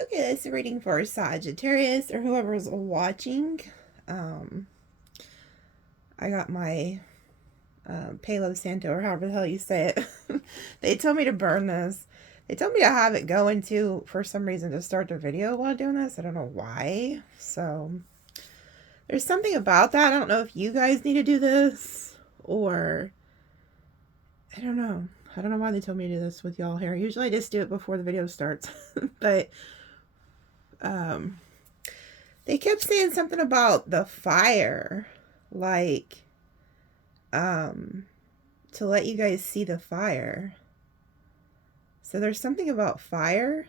Okay, that's a reading for Sagittarius or whoever's watching. I got my Palo Santo, or however the hell you say it. They told me to burn this. They told me to have it go into, for some reason, to start the video while doing this. I don't know why. So, there's something about that. I don't know if you guys need to do this, or I don't know. I don't know why they told me to do this with y'all here. Usually I just do it before the video starts. But, they kept saying something about the fire. Like, to let you guys see the fire. So there's something about fire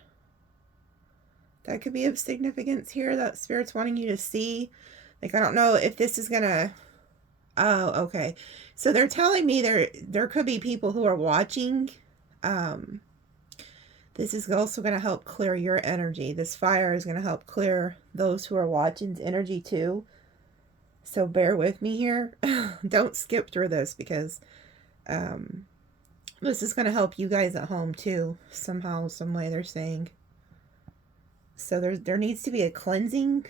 that could be of significance here that Spirit's wanting you to see. Like, I don't know if this is gonna... Oh, okay. So they're telling me there could be people who are watching. This is also going to help clear your energy. This fire is going to help clear those who are watching's energy too. So bear with me here. Don't skip through this, because this is going to help you guys at home too, somehow, some way, they're saying. So there needs to be a cleansing.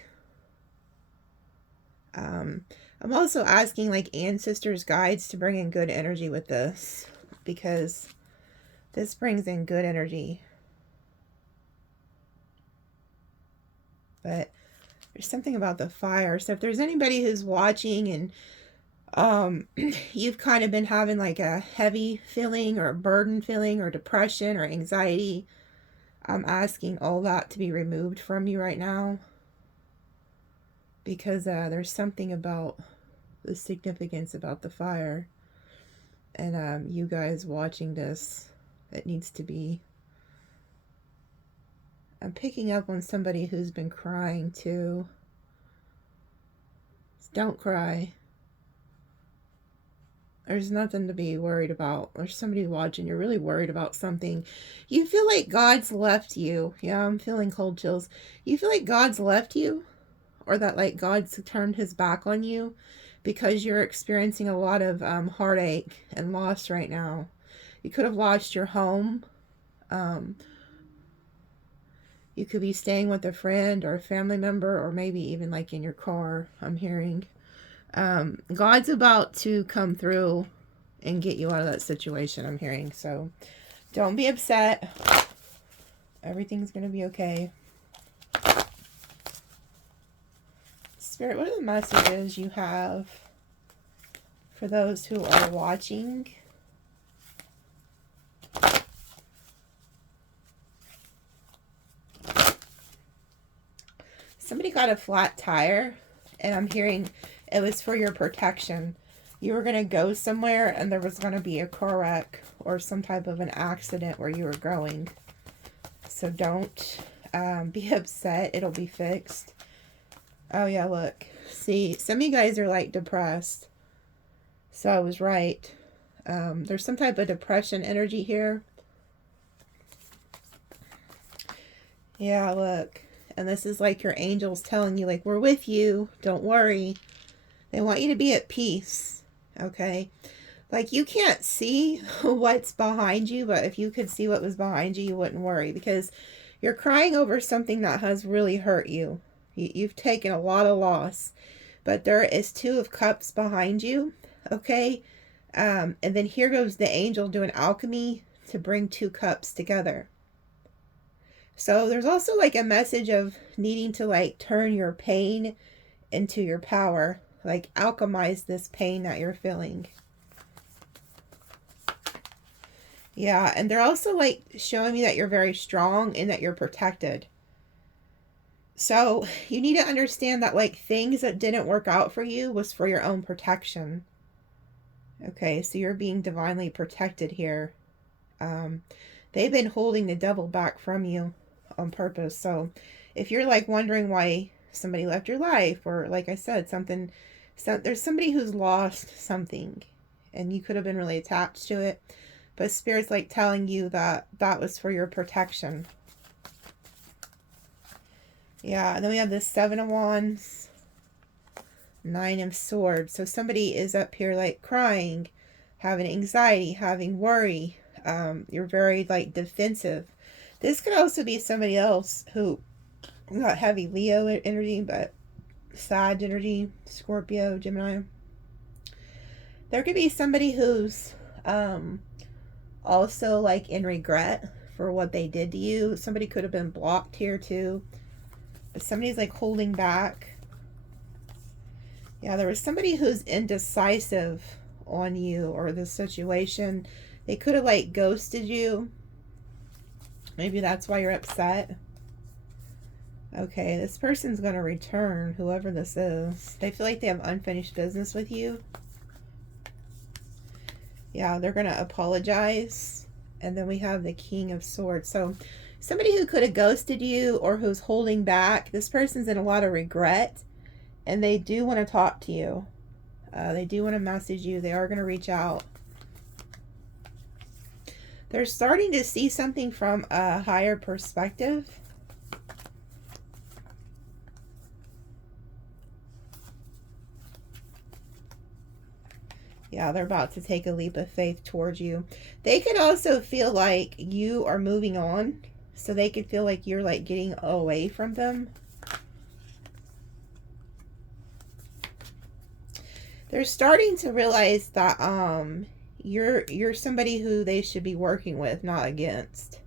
I'm also asking, like, ancestors, guides to bring in good energy with this, because this brings in good energy. But there's something about the fire. So if there's anybody who's watching and you've kind of been having like a heavy feeling or a burden feeling or depression or anxiety, I'm asking all that to be removed from you right now, because there's something about the significance about the fire, and you guys watching this, it needs to be... I'm picking up on somebody who's been crying too. Don't cry. There's nothing to be worried about. There's somebody watching. You're really worried about something. You feel like God's left you. Yeah, I'm feeling cold chills. You feel like God's left you, or that like God's turned his back on you, because you're experiencing a lot of heartache and loss right now. You could have lost your home. You could be staying with a friend or a family member, or maybe even like in your car, I'm hearing. God's about to come through and get you out of that situation, I'm hearing. So don't be upset. Everything's going to be okay. Spirit, what are the messages you have for those who are watching? Somebody got a flat tire, and I'm hearing it was for your protection. You were going to go somewhere, and there was going to be a car wreck or some type of an accident where you were going. So don't be upset. It'll be fixed. Oh, yeah, look. See, some of you guys are, like, depressed. So I was right. There's some type of depression energy here. Yeah, look. And this is like your angels telling you, like, we're with you. Don't worry. They want you to be at peace. Okay? Like, you can't see what's behind you, but if you could see what was behind you, you wouldn't worry, because you're crying over something that has really hurt you. You've taken a lot of loss, but there is 2 of Cups behind you. Okay? And then here goes the angel doing alchemy to bring 2 cups together. So there's also like a message of needing to like turn your pain into your power. Like alchemize this pain that you're feeling. Yeah, and they're also like showing me that you're very strong and that you're protected. So you need to understand that like things that didn't work out for you was for your own protection. Okay, so you're being divinely protected here. They've been holding the devil back from you on purpose. So if you're like wondering why somebody left your life, or like I said, there's somebody who's lost something and you could have been really attached to it, but Spirit's like telling you that that was for your protection. Yeah, and then we have the 7 of Wands, 9 of Swords. So somebody is up here like crying, having anxiety, having worry. You're very like defensive. This could also be somebody else who We got heavy Leo energy, but Sag energy, Scorpio, Gemini. There could be somebody who's also like in regret for what they did to you. Somebody could have been blocked here too. But somebody's like holding back. Yeah, there was somebody who's indecisive on you or the situation. They could have like ghosted you. Maybe that's why you're upset. Okay, this person's going to return, whoever this is. They feel like they have unfinished business with you. Yeah, they're going to apologize. And then we have the King of Swords. So somebody who could have ghosted you or who's holding back, this person's in a lot of regret. And they do want to talk to you. They do want to message you. They are going to reach out. They're starting to see something from a higher perspective. Yeah, they're about to take a leap of faith towards you. They could also feel like you are moving on. So they could feel like you're like getting away from them. They're starting to realize that you're somebody who they should be working with, not against.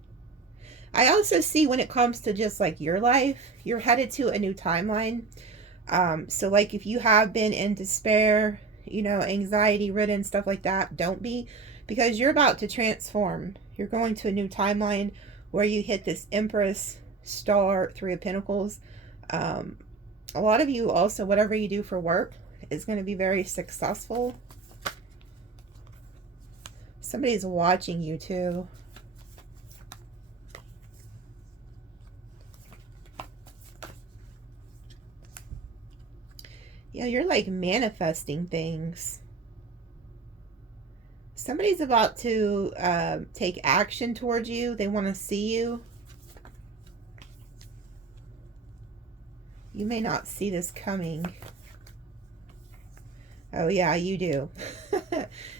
I also see when it comes to just like your life, you're headed to a new timeline. So like if you have been in despair, you know, anxiety ridden, stuff like that, don't be, because you're about to transform. You're going to a new timeline where you hit this Empress, Star, Three of Pentacles. A lot of you also, whatever you do for work is going to be very successful. Somebody's watching you too. Yeah, you're like manifesting things. Somebody's about to take action towards you. They want to see you. You may not see this coming. Oh yeah, you do.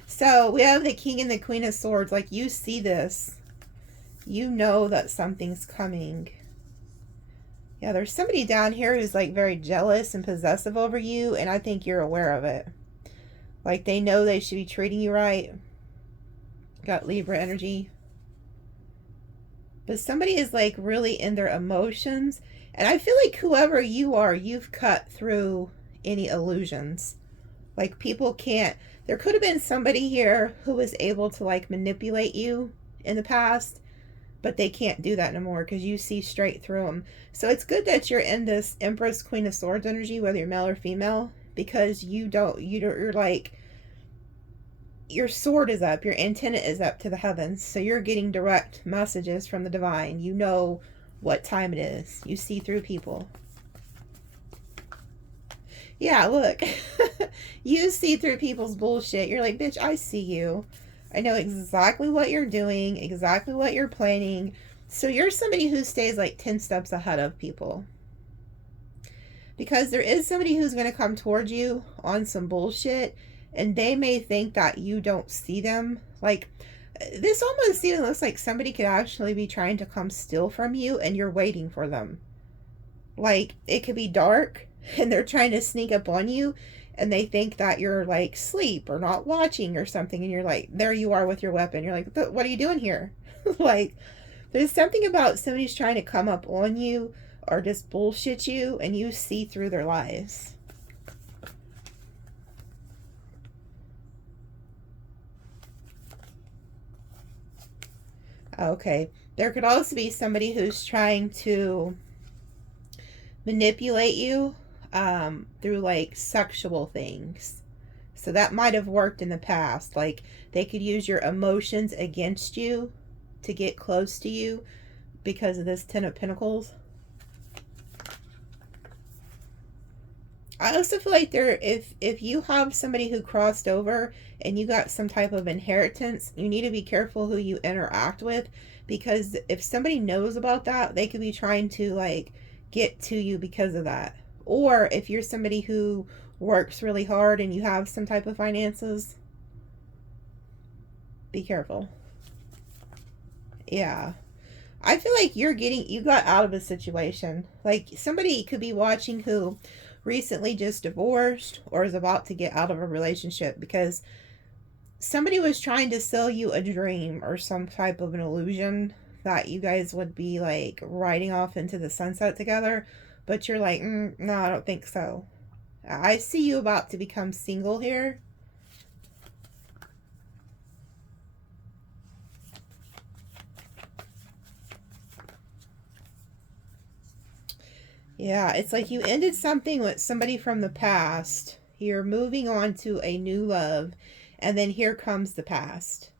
So we have the King and the Queen of Swords. Like you see this. You know that something's coming. Yeah, there's somebody down here who's like very jealous and possessive over you, and I think you're aware of it. Like they know they should be treating you right. Got Libra energy. But somebody is like really in their emotions. And I feel like whoever you are, you've cut through any illusions. Like people can't, there could have been somebody here who was able to like manipulate you in the past, but they can't do that no more because you see straight through them. So it's good that you're in this Empress, Queen of Swords energy, whether you're male or female, because you're like, your sword is up, your antenna is up to the heavens. So you're getting direct messages from the divine. You know what time it is. You see through people. Yeah, look. You see through people's bullshit. You're like, bitch, I see you. I know exactly what you're doing, exactly what you're planning. So you're somebody who stays like 10 steps ahead of people. Because there is somebody who's going to come towards you on some bullshit, and they may think that you don't see them. Like, this almost even looks like somebody could actually be trying to come steal from you, and you're waiting for them. Like, it could be dark, and they're trying to sneak up on you, and they think that you're, like, asleep or not watching or something, and you're like, there you are with your weapon. You're like, what are you doing here? Like, there's something about somebody's trying to come up on you or just bullshit you, and you see through their lies. Okay, there could also be somebody who's trying to manipulate you through like sexual things. So that might have worked in the past. Like they could use your emotions against you to get close to you because of this Ten of Pentacles. I also feel like if you have somebody who crossed over and you got some type of inheritance, you need to be careful who you interact with, because if somebody knows about that, they could be trying to like get to you because of that. Or if you're somebody who works really hard and you have some type of finances, be careful. Yeah. I feel like you got out of a situation. Like somebody could be watching who recently just divorced or is about to get out of a relationship because somebody was trying to sell you a dream or some type of an illusion that you guys would be like riding off into the sunset together. But you're like, no, I don't think so. I see you about to become single here. Yeah, it's like you ended something with somebody from the past. You're moving on to a new love. And then here comes the past.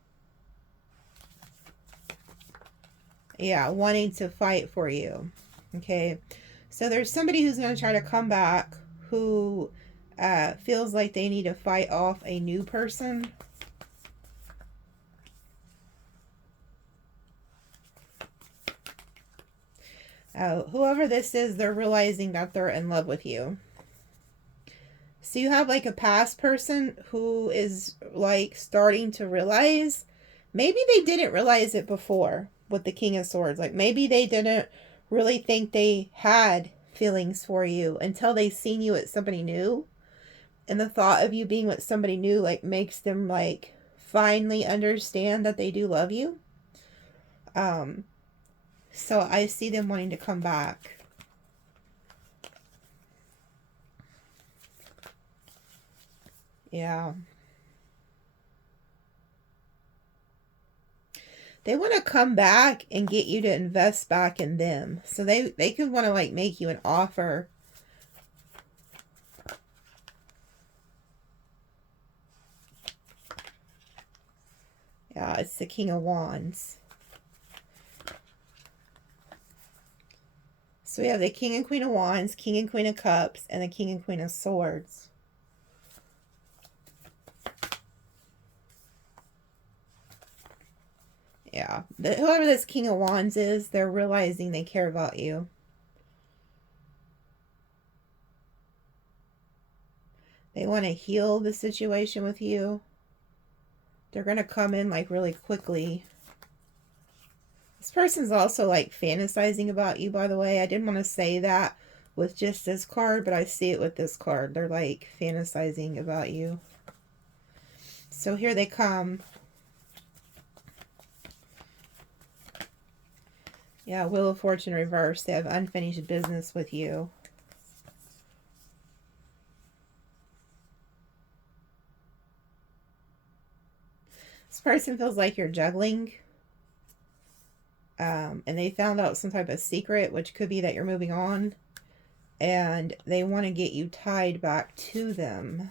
Yeah, wanting to fight for you. Okay. So there's somebody who's going to try to come back who feels like they need to fight off a new person. Whoever this is, they're realizing that they're in love with you. So you have like a past person who is like starting to realize, maybe they didn't realize it before with the King of Swords. Like maybe they didn't really think they had feelings for you until they seen you with somebody new. And the thought of you being with somebody new like makes them like finally understand that they do love you. So I see them wanting to come back. Yeah. They want to come back and get you to invest back in them. So they could want to like make you an offer. Yeah, it's the King of Wands. So we have the King and Queen of Wands, King and Queen of Cups, and the King and Queen of Swords. Yeah. Whoever this King of Wands is, they're realizing they care about you. They want to heal the situation with you. They're going to come in like really quickly. This person's also like fantasizing about you, by the way. I didn't want to say that with just this card, but I see it with this card. They're like fantasizing about you. So here they come. Yeah, Wheel of Fortune reversed. They have unfinished business with you. This person feels like you're juggling. And they found out some type of secret, which could be that you're moving on. And they want to get you tied back to them.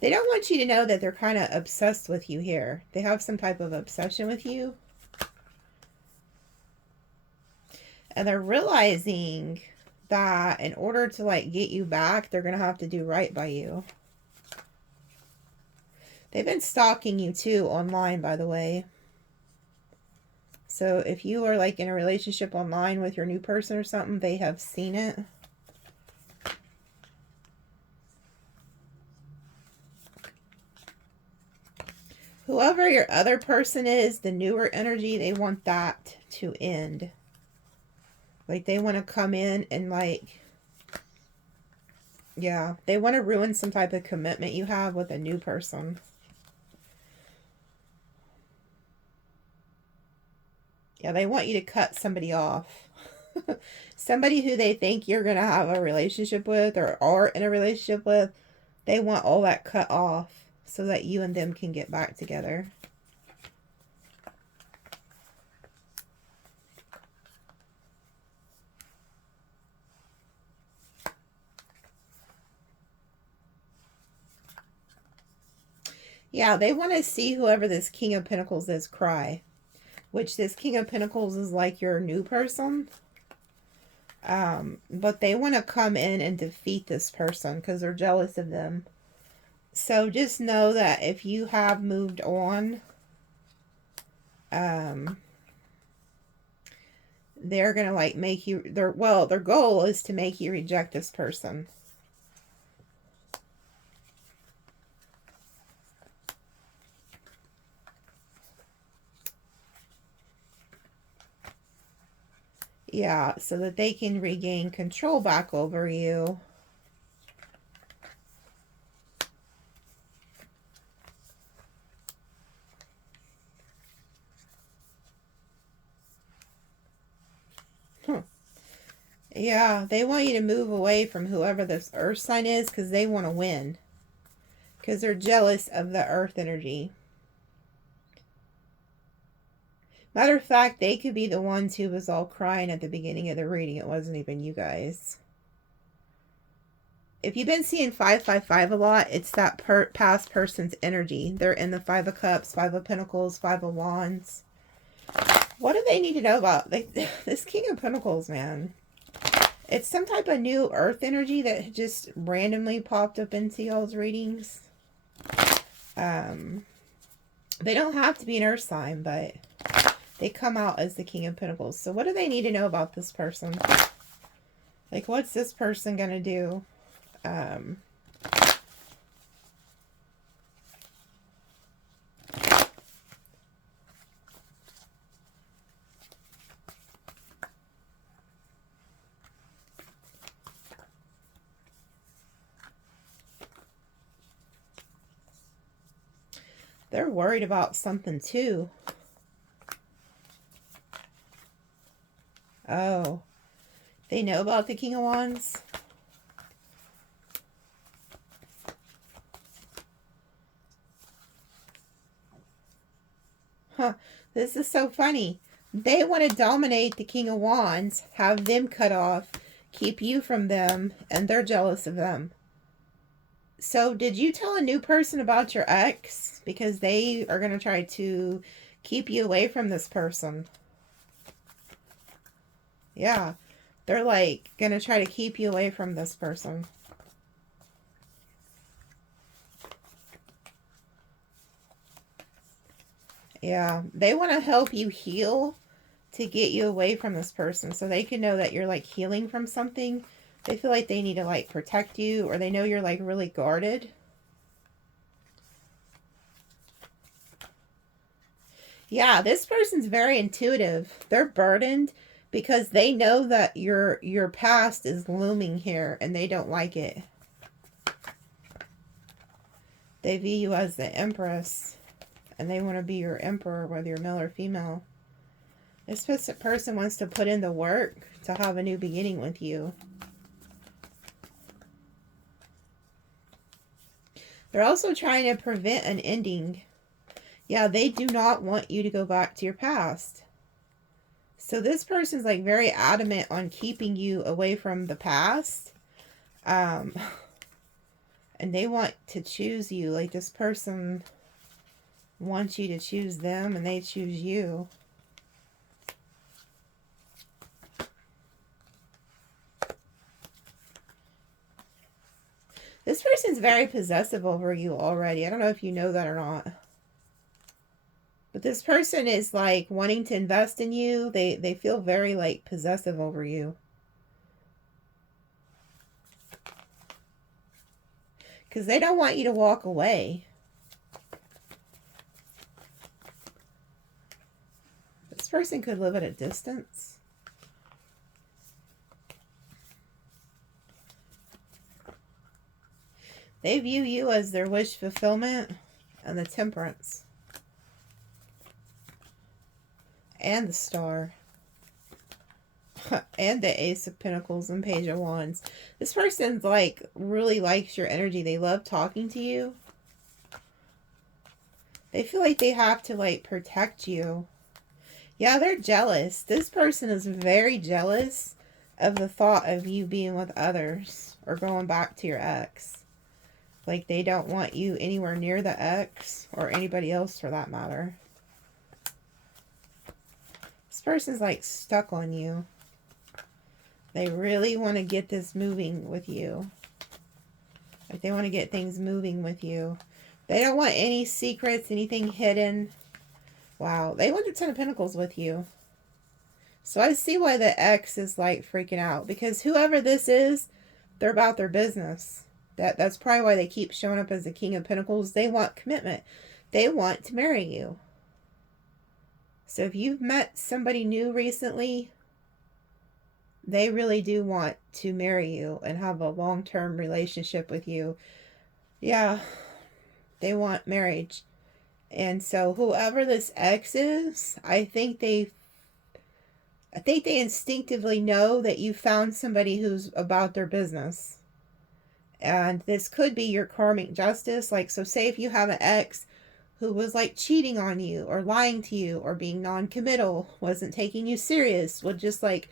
They don't want you to know that they're kind of obsessed with you here. They have some type of obsession with you. And they're realizing that in order to like get you back, they're going to have to do right by you. They've been stalking you too online, by the way. So if you are like in a relationship online with your new person or something, they have seen it. Whoever your other person is, the newer energy, they want that to end. Like they want to come in and like, yeah, they want to ruin some type of commitment you have with a new person. Yeah, they want you to cut somebody off. Somebody who they think you're going to have a relationship with or are in a relationship with, they want all that cut off so that you and them can get back together. Yeah, they want to see whoever this King of Pentacles is cry. Which this King of Pentacles is like your new person. But they want to come in and defeat this person because they're jealous of them. So just know that if you have moved on, they're going to like make you, their goal is to make you reject this person. Yeah, so that they can regain control back over you. Yeah, they want you to move away from whoever this earth sign is because they want to win. Because they're jealous of the earth energy. Matter of fact, they could be the ones who was all crying at the beginning of the reading. It wasn't even you guys. If you've been seeing 555 a lot, it's that past person's energy. They're in the 5 of Cups, 5 of Pentacles, 5 of Wands. What do they need to know about this King of Pentacles, man? It's some type of new earth energy that just randomly popped up into y'all's readings. They don't have to be an earth sign, but they come out as the King of Pentacles. So what do they need to know about this person? Like, what's this person going to do? They're worried about something too. Oh, they know about the King of Wands? Huh, this is so funny. They want to dominate the King of Wands, have them cut off, keep you from them, and they're jealous of them. So did you tell a new person about your ex? Because they are going to try to keep you away from this person. Yeah, they're like going to try to keep you away from this person. Yeah, they want to help you heal to get you away from this person so they can know that you're like healing from something. They feel like they need to like protect you, or they know you're like really guarded. Yeah, this person's very intuitive. They're burdened because they know that your past is looming here and they don't like it. They view you as the Empress and they want to be your emperor, whether you're male or female. This person wants to put in the work to have a new beginning with you. They're also trying to prevent an ending. Yeah, they do not want you to go back to your past. So this person's like very adamant on keeping you away from the past. And they want to choose you. Like, this person wants you to choose them and they choose you. This person's very possessive over you already. I don't know if you know that or not. But this person is like wanting to invest in you. They feel very like possessive over you. Because they don't want you to walk away. This person could live at a distance. They view you as their wish fulfillment and the Temperance. And the Star. And the Ace of Pentacles and Page of Wands. This person like really likes your energy. They love talking to you. They feel like they have to like protect you. Yeah, they're jealous. This person is very jealous of the thought of you being with others or going back to your ex. Like, they don't want you anywhere near the ex or anybody else for that matter. This person's like stuck on you. They really want to get this moving with you. Like, they want to get things moving with you. They don't want any secrets, anything hidden. Wow. They want the Ten of Pentacles with you. So I see why the ex is like freaking out. Because whoever this is, they're about their business. That's probably why they keep showing up as the King of Pentacles. They want commitment. They want to marry you. So if you've met somebody new recently, They really do want to marry you and have a long-term relationship with you. Yeah, they want marriage. And so whoever this ex is, I think they instinctively know that you found somebody who's about their business. And this could be your karmic justice. Like, so say if you have an ex who was like cheating on you or lying to you or being non-committal, wasn't taking you serious, would just like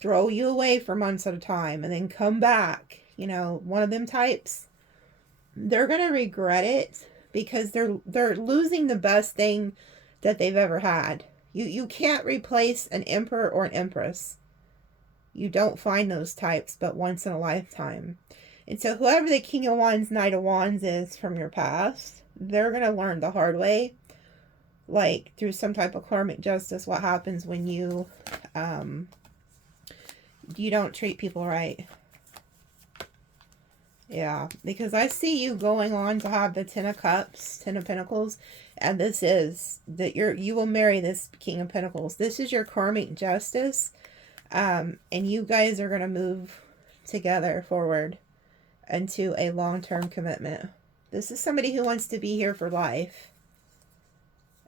throw you away for months at a time and then come back, you know, one of them types, they're going to regret it because they're losing the best thing that they've ever had. You can't replace an emperor or an empress. You don't find those types but once in a lifetime. And so whoever the King of Wands, Knight of Wands is from your past, they're going to learn the hard way, like through some type of karmic justice, what happens when you don't treat people right. Yeah, because I see you going on to have the Ten of Cups, Ten of Pentacles, and this is that you will marry this King of Pentacles. This is your karmic justice, and you guys are going to move together forward into a long-term commitment. This is somebody who wants to be here for life,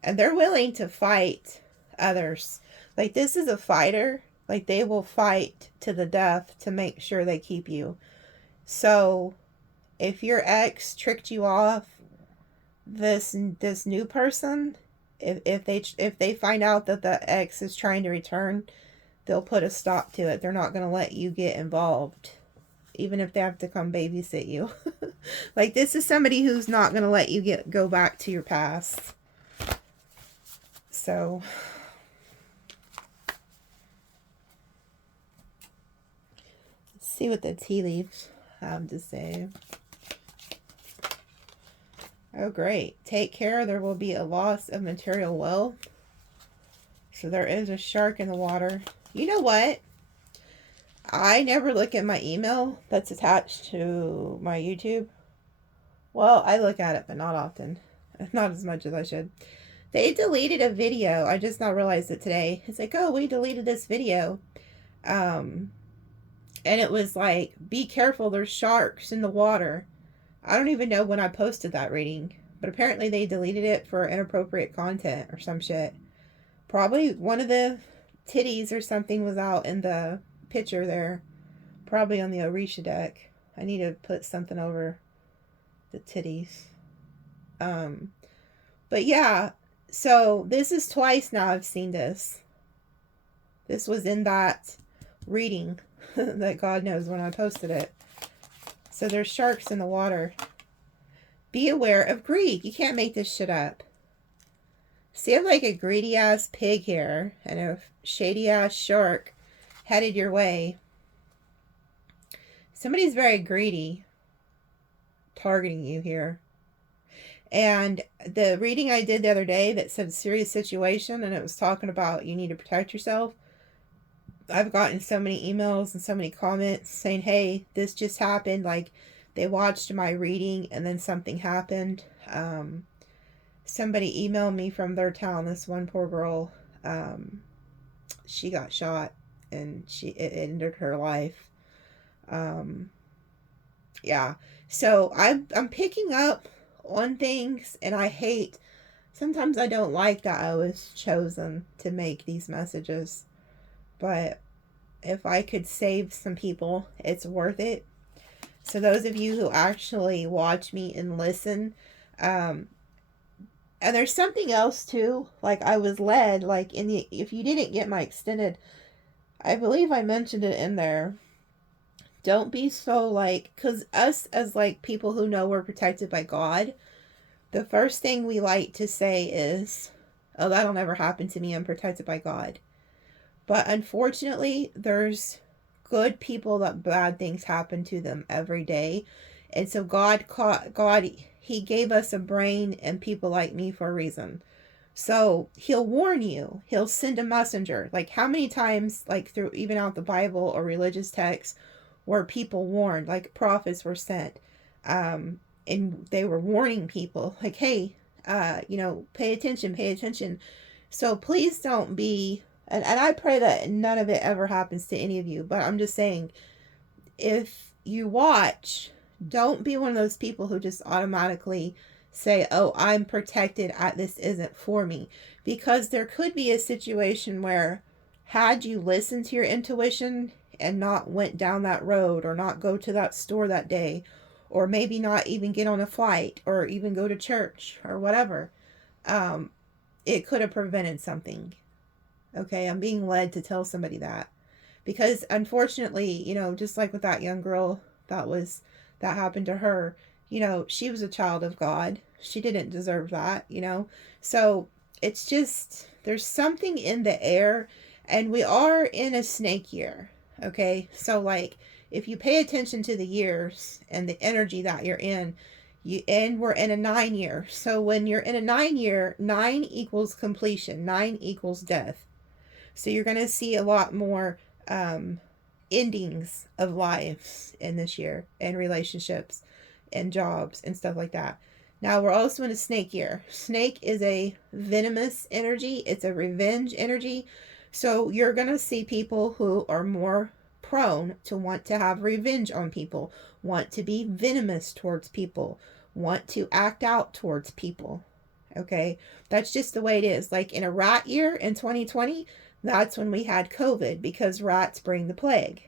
and they're willing to fight others. Like, this is a fighter. Like, they will fight to the death to make sure they keep you. So, if your ex tricked you off, this new person, if they find out that the ex is trying to return, they'll put a stop to it. They're not going to let you get involved, even if they have to come babysit you. Like, this is somebody who's not going to let you go back to your past. So, let's see what the tea leaves have to say. Oh, great. Take care. There will be a loss of material wealth. So there is a shark in the water. You know what? I never look at my email that's attached to my YouTube. Well, I look at it, but not often. Not as much as I should. They deleted a video. I just now realized it today. It's like, oh, we deleted this video. And it was like, be careful, there's sharks in the water. I don't even know when I posted that reading, but apparently they deleted it for inappropriate content or some shit. Probably one of the titties or something was out in the picture there. Probably on the Orisha deck. I need to put something over the titties. But yeah, so this is twice now I've seen this. This was in that reading that God knows when I posted it. So there's sharks in the water. Be aware of greed. You can't make this shit up. See, I'm like a greedy ass pig here and a shady ass shark headed your way. Somebody's very greedy targeting you here. And the reading I did the other day that said serious situation, and it was talking about you need to protect yourself. I've gotten so many emails and so many comments saying, hey, this just happened. Like, they watched my reading and then something happened. Somebody emailed me from their town. This one poor girl, she got shot and it ended her life. Yeah. So I'm picking up on things, and I hate, sometimes I don't like that I was chosen to make these messages. But if I could save some people, it's worth it. So those of you who actually watch me and listen, and there's something else too, like I was led, like if you didn't get my extended, I believe I mentioned it in there. Don't be so like, because us as like people who know we're protected by God, the first thing we like to say is, oh, that'll never happen to me. I'm protected by God. But unfortunately, there's good people that bad things happen to them every day. And so God, he gave us a brain and people like me for a reason. So he'll warn you. He'll send a messenger. Like, how many times, like through even out the Bible or religious texts, where people warned, like prophets were sent, and they were warning people, like, hey, pay attention. So please don't be And I pray that none of it ever happens to any of you. But I'm just saying, if you watch, don't be one of those people who just automatically say, oh, I'm protected. This isn't for me. Because there could be a situation where, had you listened to your intuition and not went down that road, or not go to that store that day, or maybe not even get on a flight, or even go to church, or whatever, it could have prevented something. Okay, I'm being led to tell somebody that. Because unfortunately, you know, just like with that young girl that happened to her, you know, she was a child of God. She didn't deserve that, you know. So it's just, there's something in the air, and we are in a snake year. Okay, so like, if you pay attention to the years and the energy that you're in, and we're in a 9 year. So when you're in a 9 year, 9 equals completion, 9 equals death. So you're going to see a lot more endings of lives in this year, and relationships and jobs and stuff like that. Now we're also in a snake year. Snake is a venomous energy. It's a revenge energy. So you're going to see people who are more prone to want to have revenge on people, want to be venomous towards people, want to act out towards people. Okay, that's just the way it is. Like in a rat year in 2020, that's when we had COVID, because rats bring the plague.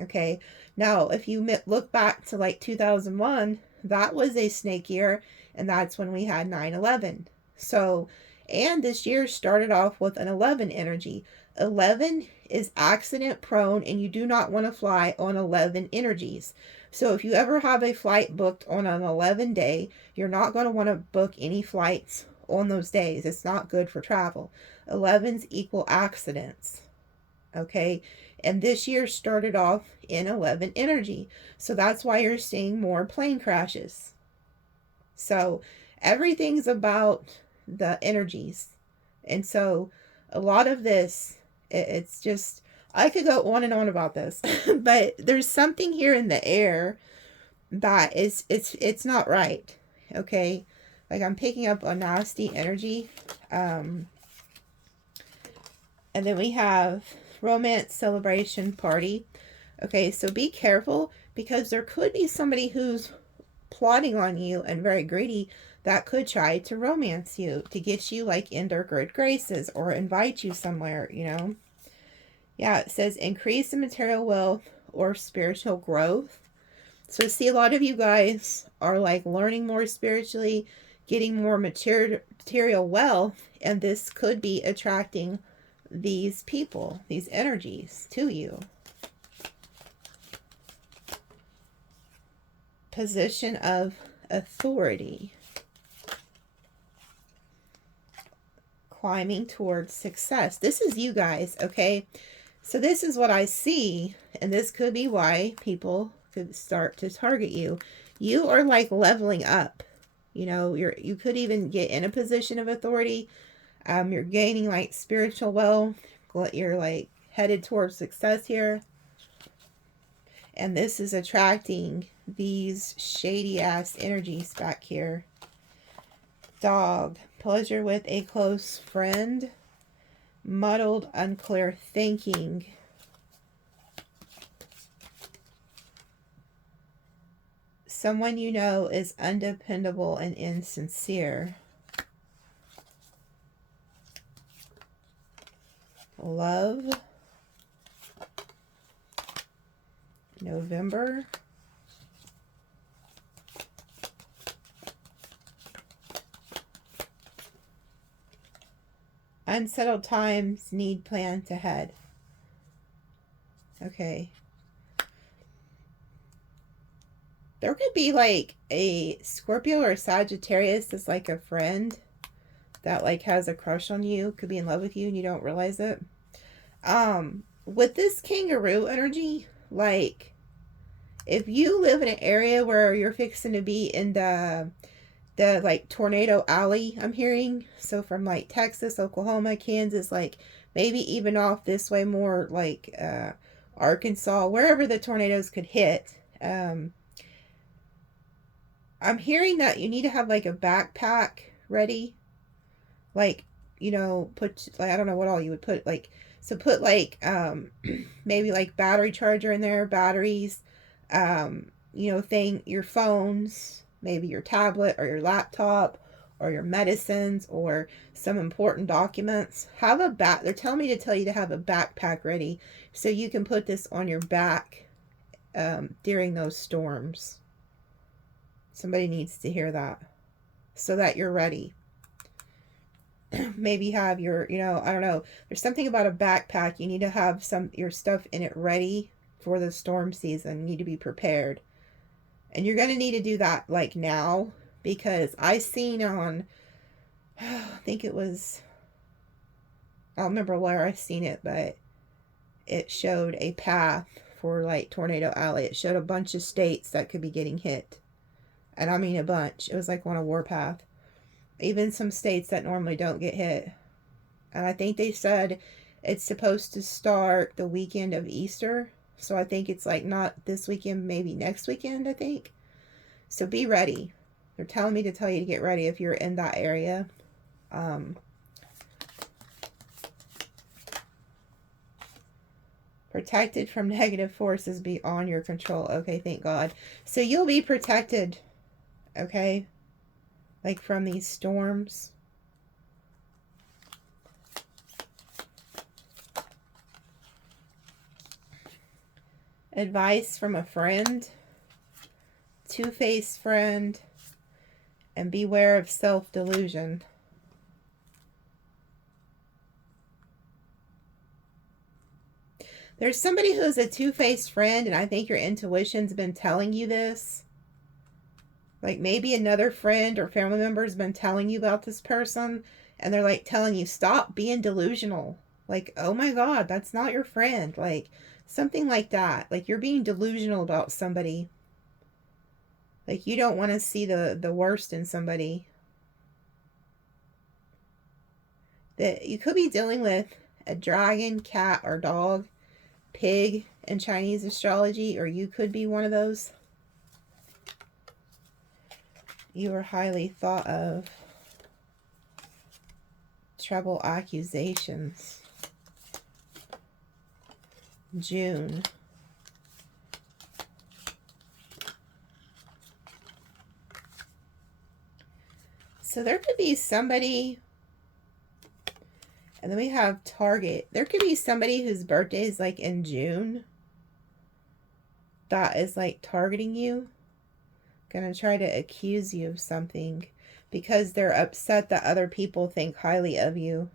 Okay, now if you look back to like 2001, that was a snake year, and that's when we had 9/11. So, and this year started off with an 11 energy. 11 is accident prone, and you do not want to fly on 11 energies. So if you ever have a flight booked on an 11 day, you're not going to want to book any flights on those days. It's not good for travel. 11s equal accidents. Okay, and this year started off in 11 energy. So that's why you're seeing more plane crashes. So everything's about the energies. And so a lot of this, it's just, I could go on and on about this, but there's something here in the air that is, it's not right. Okay, like I'm picking up a nasty energy. And then we have romance, celebration, party. Okay, so be careful, because there could be somebody who's plotting on you and very greedy that could try to romance you, to get you like in their good graces, or invite you somewhere, you know. Yeah, it says increase in material wealth or spiritual growth. So see, a lot of you guys are like learning more spiritually, getting more material wealth, and this could be attracting these people, these energies to you. Position of authority. Climbing towards success. This is you guys, okay? So this is what I see, and this could be why people could start to target you. You are like leveling up. You know, you could even get in a position of authority. You're gaining like spiritual wealth. You're like headed towards success here. And this is attracting these shady ass energies back here. Dog. Pleasure with a close friend. Muddled, unclear thinking. Someone you know is undependable and insincere. Love. November. Unsettled times need plans ahead. Okay. There could be like a Scorpio or Sagittarius that's like a friend that like has a crush on you, could be in love with you and you don't realize it. With this kangaroo energy, like if you live in an area where you're fixing to be in the like tornado alley, I'm hearing, so from like Texas, Oklahoma, Kansas, like maybe even off this way more like Arkansas, wherever the tornadoes could hit. I'm hearing that you need to have like a backpack ready, like, you know, put like, I don't know what all you would put, like So put like, maybe like battery charger in there, batteries, you know, your phones, maybe your tablet or your laptop or your medicines or some important documents. Have a they're telling me to tell you to have a backpack ready so you can put this on your back during those storms. Somebody needs to hear that so that you're ready. Maybe have your, you know, I don't know. There's something about a backpack. You need to have your stuff in it ready for the storm season. You need to be prepared. And you're going to need to do that like now, because I seen on, I think it was, I don't remember where I seen it, but it showed a path for like Tornado Alley. It showed a bunch of states that could be getting hit. And I mean a bunch. It was like on a warpath. Even some states that normally don't get hit. And I think they said it's supposed to start the weekend of Easter. So I think it's like not this weekend, maybe next weekend, I think. So be ready. They're telling me to tell you to get ready if you're in that area. Protected from negative forces beyond your control. Okay, thank God. So you'll be protected. Okay? Like from these storms. Advice from a friend. Two-faced friend. And beware of self-delusion. There's somebody who's a two-faced friend, and I think your intuition's been telling you this. Like maybe another friend or family member has been telling you about this person, and they're like telling you, stop being delusional. Like, oh my God, that's not your friend. Like something like that. Like you're being delusional about somebody. Like you don't want to see the worst in somebody. That you could be dealing with a dragon, cat, or dog, pig in Chinese astrology, or you could be one of those. You are highly thought of. Treble accusations. June. So there could be somebody, and then we have target. There could be somebody whose birthday is like in June that is like targeting you. Gonna try to accuse you of something because they're upset that other people think highly of you.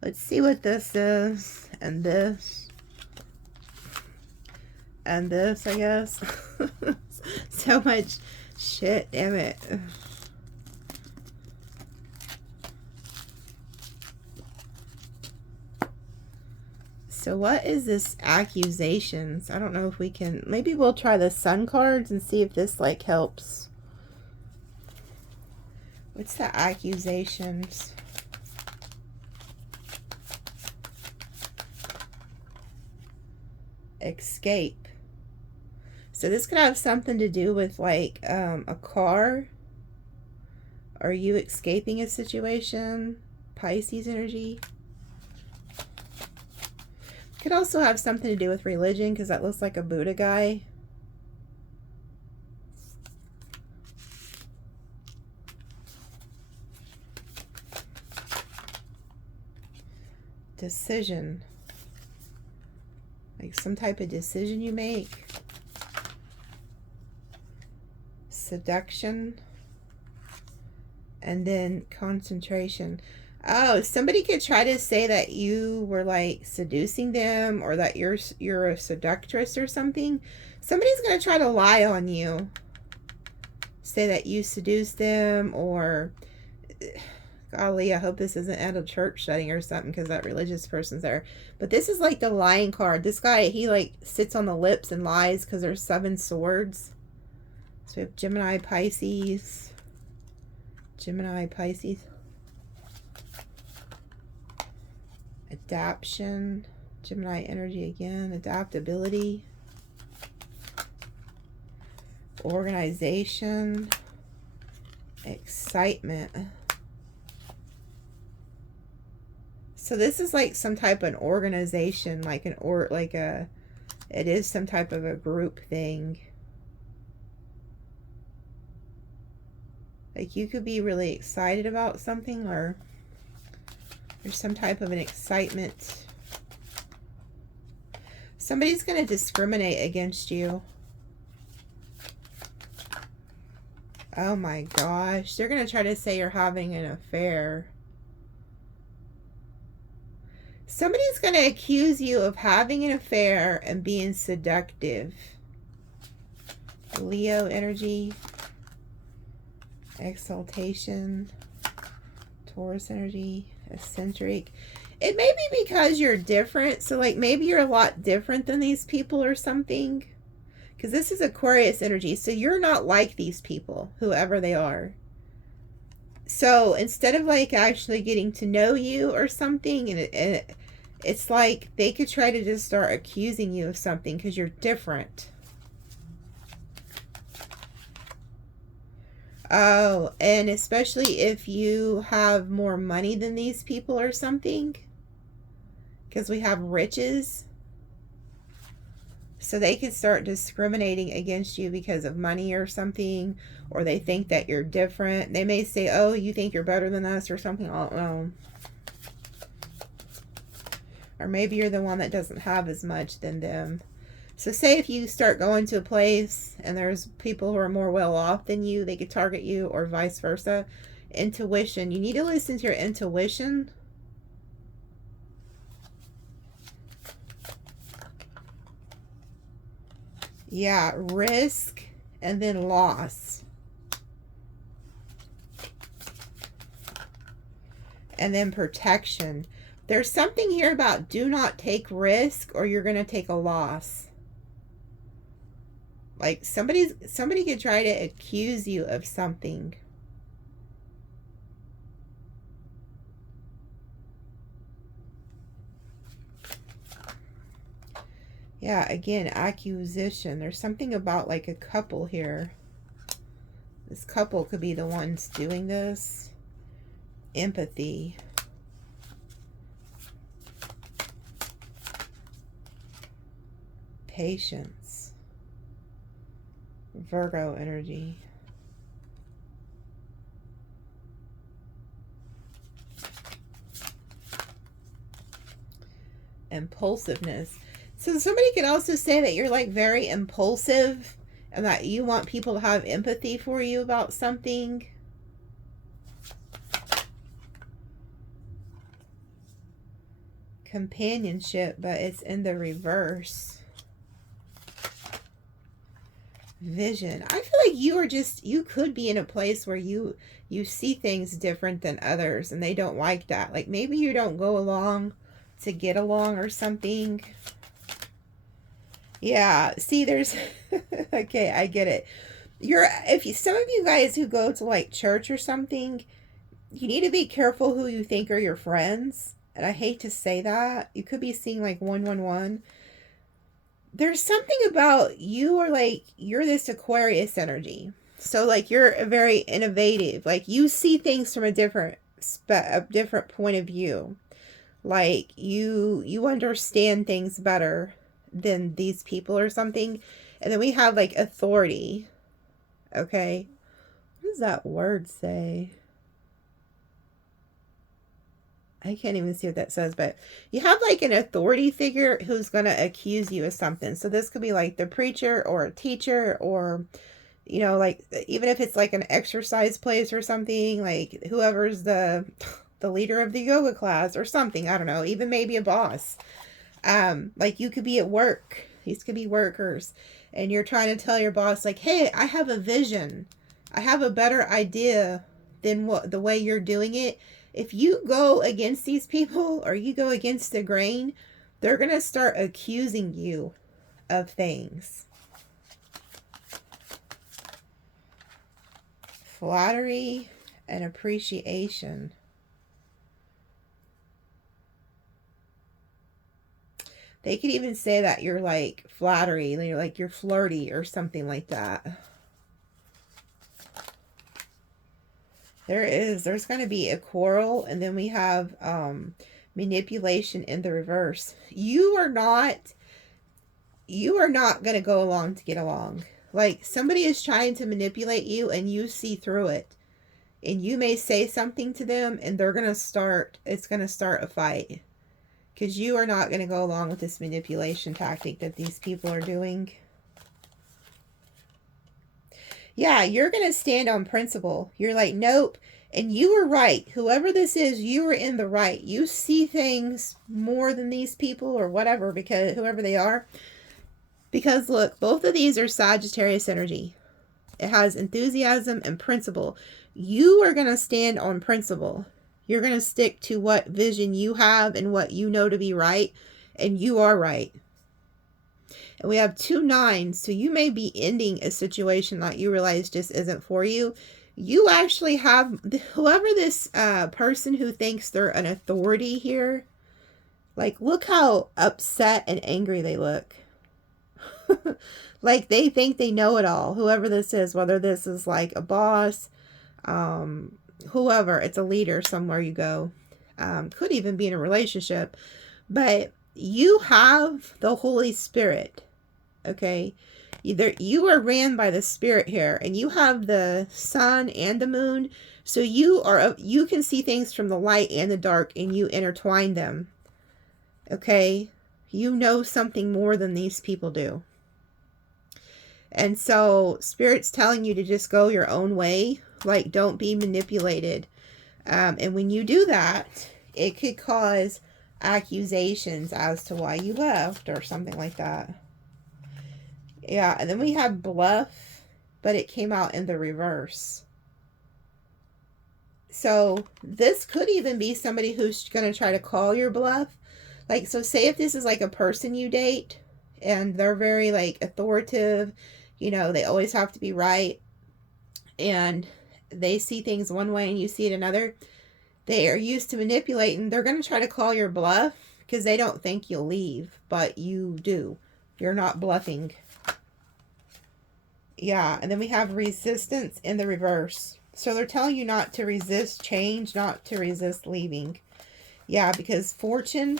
Let's see what this is, and this, and this, I guess. So much shit, damn it. So what is this accusations? I don't know if we can, maybe we'll try the sun cards and see if this like helps. What's the accusations? Escape. So this could have something to do with like a car. Are you escaping a situation? Pisces energy. Could also have something to do with religion because that looks like a Buddha guy. Decision. Like some type of decision you make. Seduction. And then concentration. Oh, somebody could try to say that you were like seducing them, or that you're a seductress or something. Somebody's going to try to lie on you. Say that you seduced them, or golly, I hope this isn't at a church setting or something because that religious person's there. But this is like the lying card. This guy, he like sits on the lips and lies because there's 7 swords. So we have Gemini, Pisces. Gemini, Pisces. Adaption. Gemini energy again. Adaptability. Organization. Excitement. So this is like some type of organization, like it is some type of a group thing. Like you could be really excited about something, or there's some type of an excitement. Somebody's going to discriminate against you. Oh my gosh. They're going to try to say you're having an affair. Somebody's going to accuse you of having an affair and being seductive. Leo energy. Exaltation. Taurus energy. Eccentric. It may be because you're different. So like maybe you're a lot different than these people or something. Because this is Aquarius energy. So you're not like these people, whoever they are. So instead of like actually getting to know you or something, and it's like they could try to just start accusing you of something because you're different. Oh, and especially if you have more money than these people or something. Because we have riches. So they could start discriminating against you because of money or something. Or they think that you're different. They may say, oh, you think you're better than us or something. I don't know. Or maybe you're the one that doesn't have as much than them. So say if you start going to a place and there's people who are more well off than you, they could target you, or vice versa. Intuition. You need to listen to your intuition. Yeah, risk and then loss. And then protection. There's something here about do not take risk or you're going to take a loss. Like somebody could try to accuse you of something. Yeah, again, accusation. There's something about like a couple here. This couple could be the ones doing this. Empathy. Patience. Virgo energy. Impulsiveness. So somebody could also say that you're like very impulsive and that you want people to have empathy for you about something. Companionship, but it's in the reverse. Vision. I feel like you could be in a place where you see things different than others and they don't like that. Like maybe you don't go along to get along or something. Yeah, see there's okay, I get it. Some of you guys who go to like church or something, you need to be careful who you think are your friends. And I hate to say that. You could be seeing like 111. There's something about you, or like you're this Aquarius energy. So like you're very innovative. Like you see things from a different point of view. Like you understand things better than these people or something. And then we have like authority. Okay. What does that word say? I can't even see what that says, but you have like an authority figure who's going to accuse you of something. So this could be like the preacher or a teacher, or, you know, like even if it's like an exercise place or something, like whoever's the leader of the yoga class or something. I don't know, even maybe a boss. Like you could be at work. These could be workers. And you're trying to tell your boss like, hey, I have a vision. I have a better idea than the way you're doing it. If you go against these people or you go against the grain, they're going to start accusing you of things. Flattery and appreciation. They could even say that you're like flattery, like you're flirty or something like that. There is. There's going to be a quarrel, and then we have manipulation in the reverse. You are not going to go along to get along. Like, somebody is trying to manipulate you, and you see through it. And you may say something to them, and it's going to start a fight. Because you are not going to go along with this manipulation tactic that these people are doing. Yeah, you're going to stand on principle. You're like, nope. And you were right. Whoever this is, you were in the right. You see things more than these people or whatever, because whoever they are. Because look, both of these are Sagittarius energy. It has enthusiasm and principle. You are going to stand on principle. You're going to stick to what vision you have and what you know to be right. And you are right. And we have 2 9s. So you may be ending a situation that you realize just isn't for you. You actually have, whoever this person who thinks they're an authority here, like, look how upset and angry they look. Like, they think they know it all. Whoever this is, whether this is like a boss, whoever, it's a leader somewhere you go. Could even be in a relationship. But you have the Holy Spirit. Okay? You are ran by the Spirit here. And you have the sun and the moon. So you can see things from the light and the dark, and you intertwine them. Okay? You know something more than these people do. And so Spirit's telling you to just go your own way. Like, don't be manipulated. And when you do that, it could cause accusations as to why you left or something like that. Yeah, and then we have bluff, but it came out in the reverse. So this could even be somebody who's going to try to call your bluff. Like, so say if this is like a person you date and they're very like authoritative, you know, they always have to be right, and they see things one way and you see it another. They are used to manipulating. They're going to try to call your bluff because they don't think you'll leave, but you do. You're not bluffing. Yeah, and then we have resistance in the reverse. So they're telling you not to resist change, not to resist leaving. Yeah, because fortune,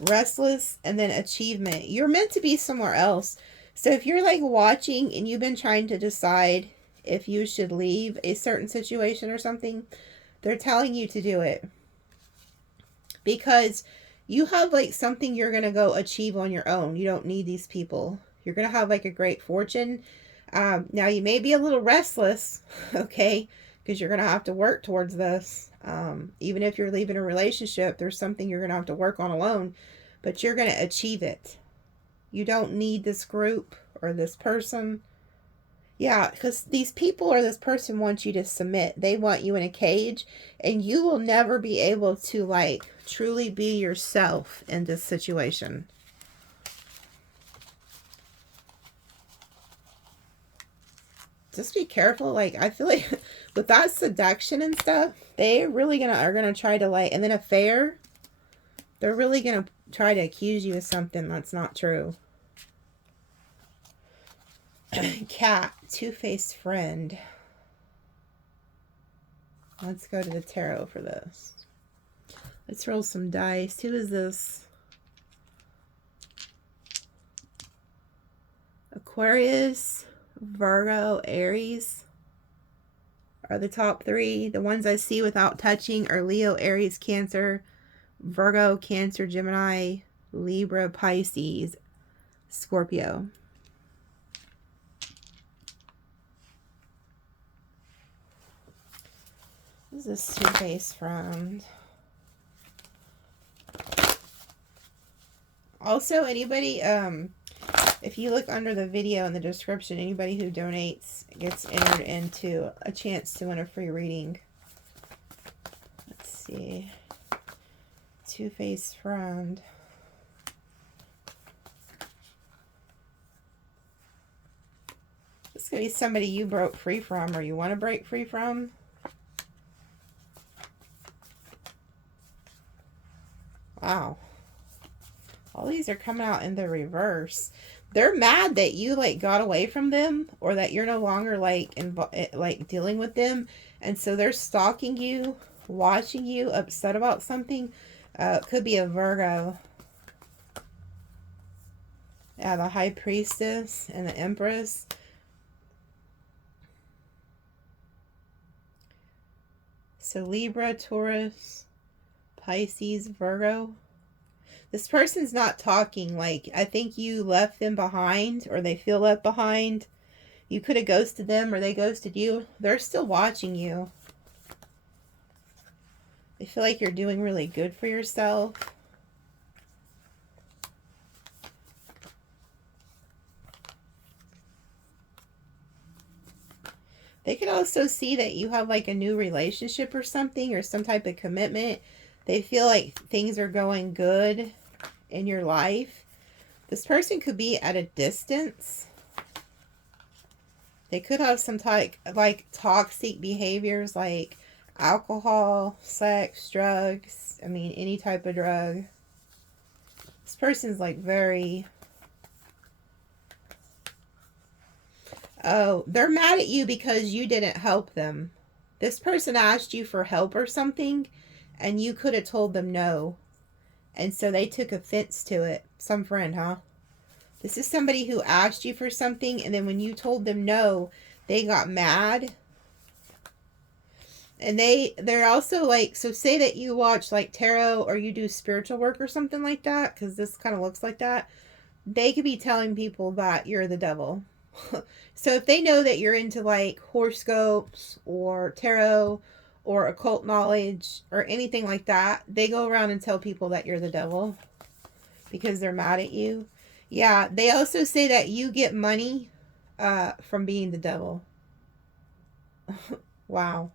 restless, and then achievement. You're meant to be somewhere else. So if you're like watching and you've been trying to decide if you should leave a certain situation or something, they're telling you to do it. Because you have like something you're going to go achieve on your own. You don't need these people. You're going to have like a great fortune. Now you may be a little restless, okay? Because you're going to have to work towards this. Even if you're leaving a relationship, there's something you're going to have to work on alone. But you're going to achieve it. You don't need this group or this person. Yeah, because these people or this person wants you to submit. They want you in a cage. And you will never be able to, like, truly be yourself in this situation. Just be careful. Like, I feel like with that seduction and stuff, they really are gonna try to, like, and then affair, they're really gonna try to accuse you of something that's not true. Cat, two-faced friend. Let's go to the tarot for this. Let's roll some dice. Who is this? Aquarius, Virgo, Aries are the top 3. The ones I see without touching are Leo, Aries, Cancer, Virgo, Cancer, Gemini, Libra, Pisces, Scorpio. Who's this two-faced friend? Also, anybody, if you look under the video in the description, anybody who donates gets entered into a chance to win a free reading. Let's see. Two-faced friend. This could be somebody you broke free from or you want to break free from. Wow. All these are coming out in the reverse. They're mad that you like got away from them, or that you're no longer like like dealing with them, and so they're stalking you, watching you, upset about something. Could be a Virgo. Yeah, the High Priestess and the Empress. So Libra, Taurus, Pisces, Virgo. This person's not talking. Like, I think you left them behind, or they feel left behind. You could have ghosted them, or they ghosted you. They're still watching you. They feel like you're doing really good for yourself. They could also see that you have like a new relationship or something, or some type of commitment. They feel like things are going good in your life. This person could be at a distance. They could have some type like toxic behaviors, like alcohol, sex, drugs. I mean, any type of drug. This person's like very... Oh, they're mad at you because you didn't help them. This person asked you for help or something, and you could have told them no. And so they took offense to it. Some friend, huh? This is somebody who asked you for something, and then when you told them no, they got mad. And they're also like, so say that you watch like tarot, or you do spiritual work or something like that, because this kind of looks like that. They could be telling people that you're the devil. So if they know that you're into like horoscopes or tarot or occult knowledge or anything like that, they go around and tell people that you're the devil because they're mad at you. Yeah, they also say that you get money from being the devil. Wow.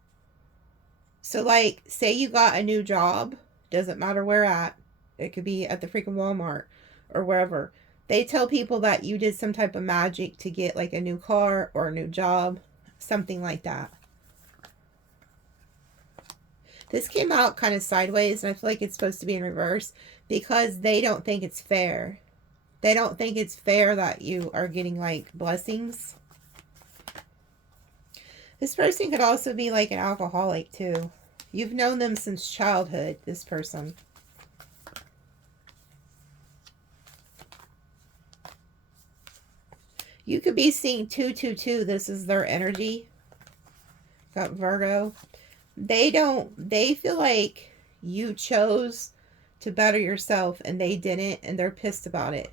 So like, say you got a new job, doesn't matter where at. It could be at the freaking Walmart or wherever. They tell people that you did some type of magic to get like a new car or a new job, something like that. This came out kind of sideways, and I feel like it's supposed to be in reverse because they don't think it's fair. They don't think it's fair that you are getting like blessings. This person could also be like an alcoholic too. You've known them since childhood, this person. You could be seeing 222. This is their energy. Got Virgo. They feel like you chose to better yourself and they didn't, and they're pissed about it.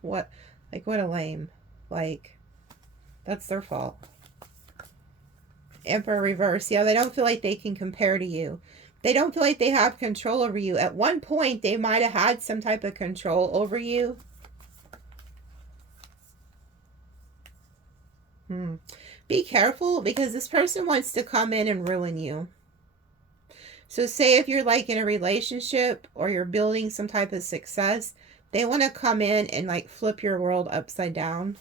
What a lame. Like, that's their fault. Emperor reverse. Yeah, they don't feel like they can compare to you. They don't feel like they have control over you. At one point, they might have had some type of control over you. Be careful, because this person wants to come in and ruin you. So say if you're like in a relationship or you're building some type of success, they want to come in and like flip your world upside down.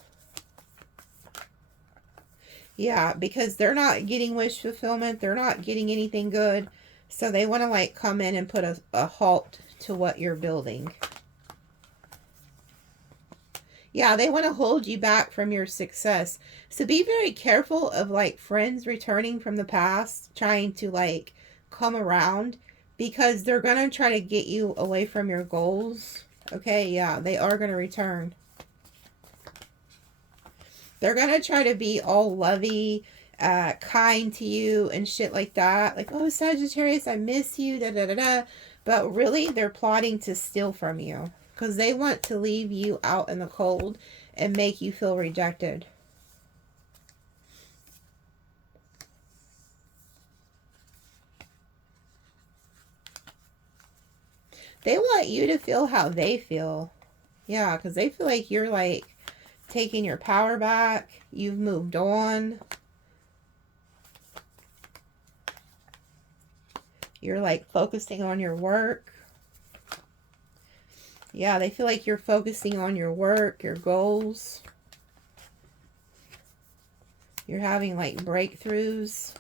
Yeah, because they're not getting wish fulfillment. They're not getting anything good. So they want to like come in and put a halt to what you're building. Yeah, they want to hold you back from your success. So be very careful of like friends returning from the past, trying to like come around, because they're going to try to get you away from your goals. Okay, yeah, they are going to return. They're going to try to be all lovey, kind to you and shit like that. Like, oh, Sagittarius, I miss you, da da da da. But really, they're plotting to steal from you, because they want to leave you out in the cold and make you feel rejected. They want you to feel how they feel. Yeah, because they feel like you're like taking your power back. You've moved on. You're like focusing on your work. Yeah, they feel like you're focusing on your work, your goals. You're having like breakthroughs.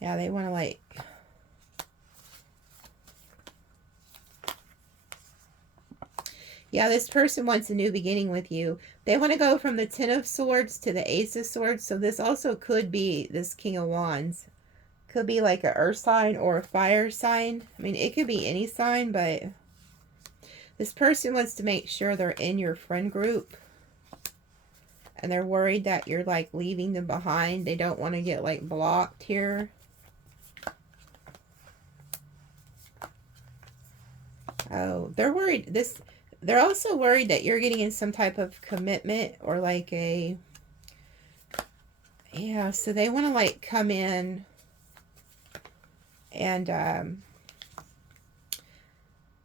Yeah, they want to like... Yeah, this person wants a new beginning with you. They want to go from the Ten of Swords to the Ace of Swords. So this also could be this King of Wands. Could be like an earth sign or a fire sign. I mean, it could be any sign, but this person wants to make sure they're in your friend group. And they're worried that you're like leaving them behind. They don't want to get like blocked here. Oh, they're worried. They're also worried that you're getting in some type of commitment or like a, yeah, so they want to like come in and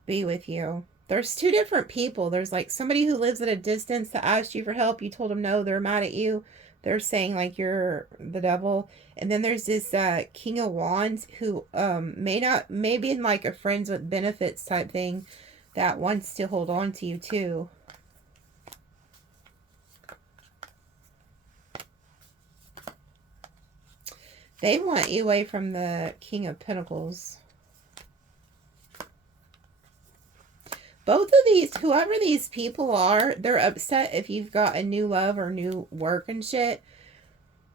be with you. There's two different people. There's like somebody who lives at a distance that asked you for help. You told them no, they're mad at you. They're saying like you're the devil. And then there's this King of Wands who may be in like a friends with benefits type thing that wants to hold on to you too. They want you away from the King of Pentacles. Both of these, whoever these people are, they're upset if you've got a new love or new work and shit.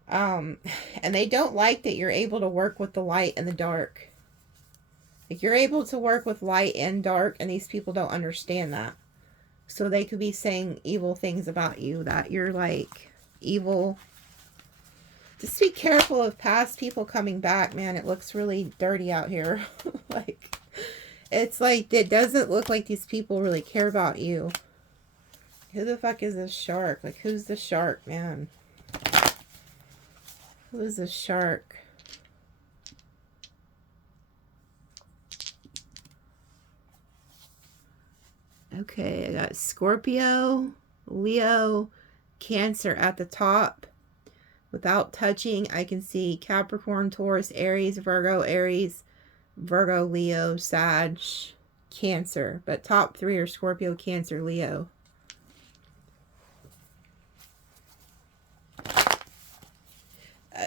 And they don't like that you're able to work with the light and the dark. Like you're able to work with light and dark, and these people don't understand that. So they could be saying evil things about you, that you're like evil. Just be careful of past people coming back, man. It looks really dirty out here. Like, it's like, it doesn't look like these people really care about you. Who the fuck is this shark? Like, who's the shark, man? Who is this shark? Okay, I got Scorpio, Leo, Cancer at the top. Without touching, I can see Capricorn, Taurus, Aries, Virgo, Leo, Sag, Cancer. But top three are Scorpio, Cancer, Leo.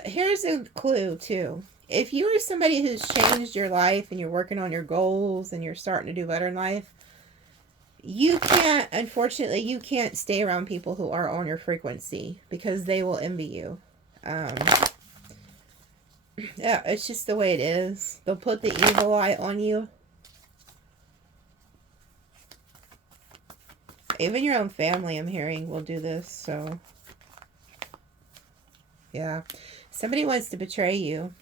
Here's a clue, too. If you are somebody who's changed your life and you're working on your goals and you're starting to do better in life, you can't, unfortunately, you can't stay around people who are on your frequency because they will envy you. Yeah, it's just the way it is. They'll put the evil eye on you. Even your own family, I'm hearing, will do this, so. Yeah. Somebody wants to betray you.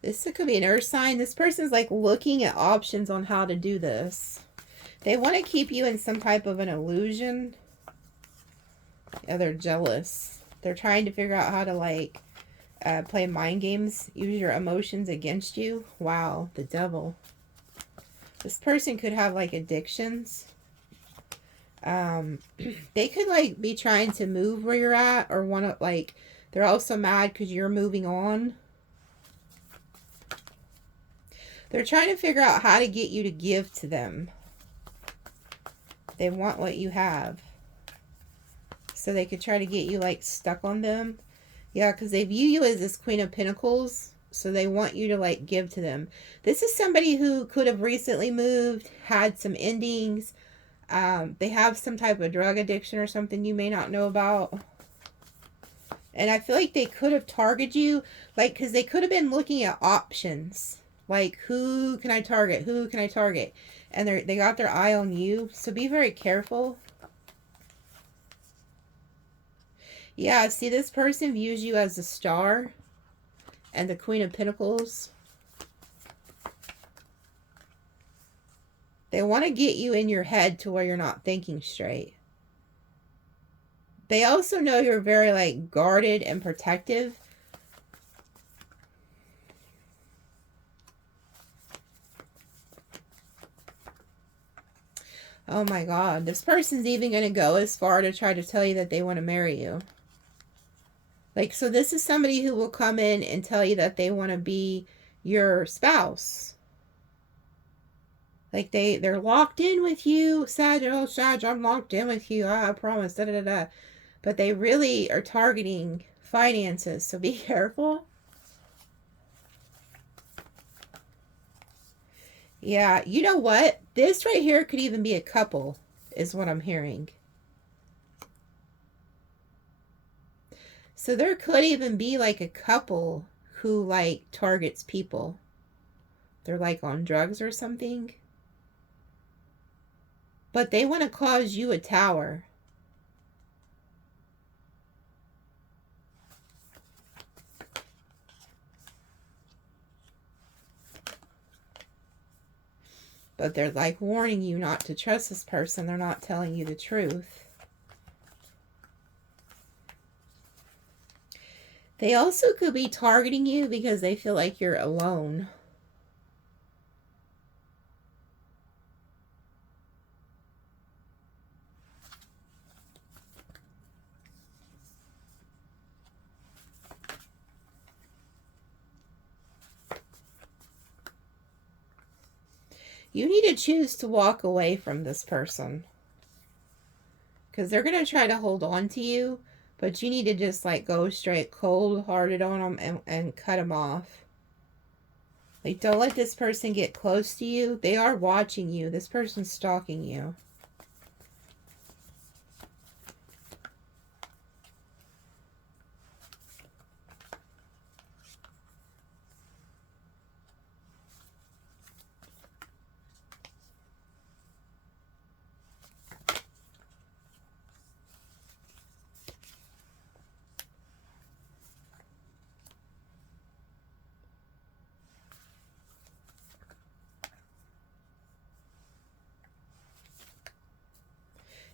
This could be an earth sign. This person's like looking at options on how to do this. They want to keep you in some type of an illusion. Yeah, they're jealous. They're trying to figure out how to like play mind games. Use your emotions against you. Wow, the devil. This person could have like addictions. They could like be trying to move where you're at, or want to like, they're also mad because you're moving on. They're trying to figure out how to get you to give to them. They want what you have. So they could try to get you like stuck on them. Yeah, because they view you as this Queen of Pentacles. So they want you to like give to them. This is somebody who could have recently moved, had some endings. They have some type of drug addiction or something you may not know about. And I feel like they could have targeted you. Like, because they could have been looking at options. Like, who can I target? Who can I target? And they got their eye on you. So be very careful. Yeah, see, this person views you as the star and the Queen of Pentacles. They want to get you in your head to where you're not thinking straight. They also know you're very, like, guarded and protective. Oh my God. This person's even going to go as far to try to tell you that they want to marry you. Like, so this is somebody who will come in and tell you that they want to be your spouse. Like, they're locked in with you. Sag, oh, Sag, I'm locked in with you. I promise, da, da, da, da. But they really are targeting finances, so be careful. Yeah, you know what? This right here could even be a couple, is what I'm hearing. So there could even be like a couple who like targets people. They're like on drugs or something. But they want to cause you a tower. But they're like warning you not to trust this person. They're not telling you the truth. They also could be targeting you because they feel like you're alone. You need to choose to walk away from this person. Because they're going to try to hold on to you. But you need to just like go straight cold-hearted on them and cut them off. Like, don't let this person get close to you. They are watching you. This person's stalking you.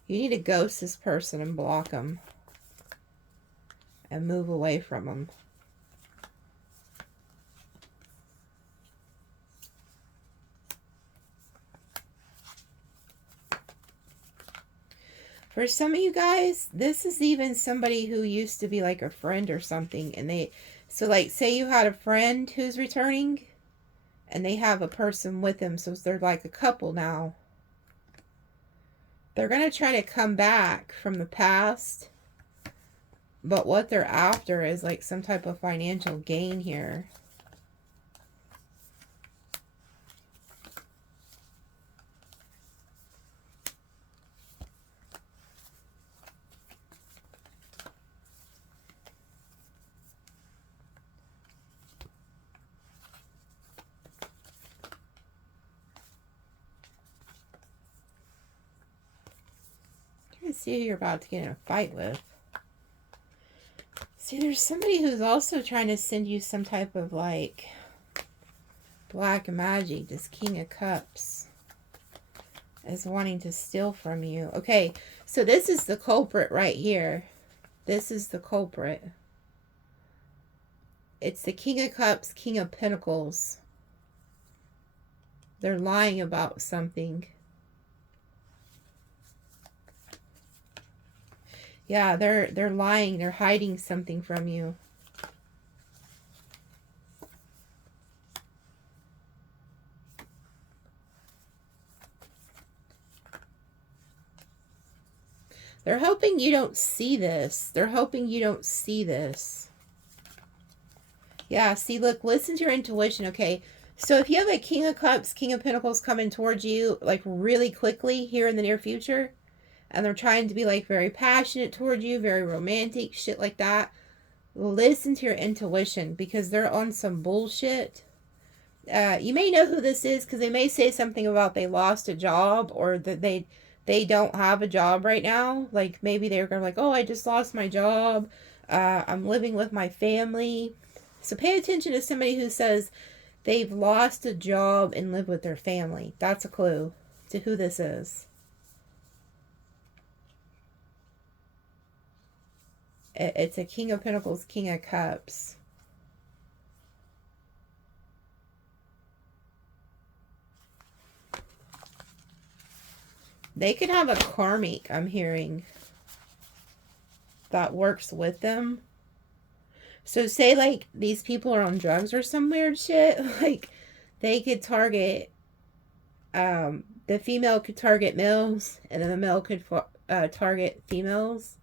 You need to ghost this person and block them. And move away from them. For some of you guys, this is even somebody who used to be like a friend or something. And they, so like say you had a friend who's returning. And they have a person with them. So they're like a couple now. They're going to try to come back from the past. But what they're after is like some type of financial gain here. Let's see who you're about to get in a fight with. See, there's somebody who's also trying to send you some type of like black magic. This King of Cups is wanting to steal from you. Okay, so this is the culprit right here. This is the culprit. It's the King of Cups, King of Pentacles. They're lying about something. Yeah, they're lying. They're hiding something from you. They're hoping you don't see this. They're hoping you don't see this. Yeah, see, look, listen to your intuition, okay? So if you have a King of Cups, King of Pentacles coming towards you, like, really quickly here in the near future, and they're trying to be, like, very passionate towards you, very romantic, shit like that, listen to your intuition, because they're on some bullshit. You may know who this is, because they may say something about they lost a job, or that they don't have a job right now. Like, maybe they're going like, oh, I just lost my job. I'm living with my family. So pay attention to somebody who says they've lost a job and live with their family. That's a clue to who this is. It's a King of Pentacles, King of Cups. They could have a karmic, I'm hearing, that works with them. So say like these people are on drugs or some weird shit, like they could target, the female could target males and then the male could target females.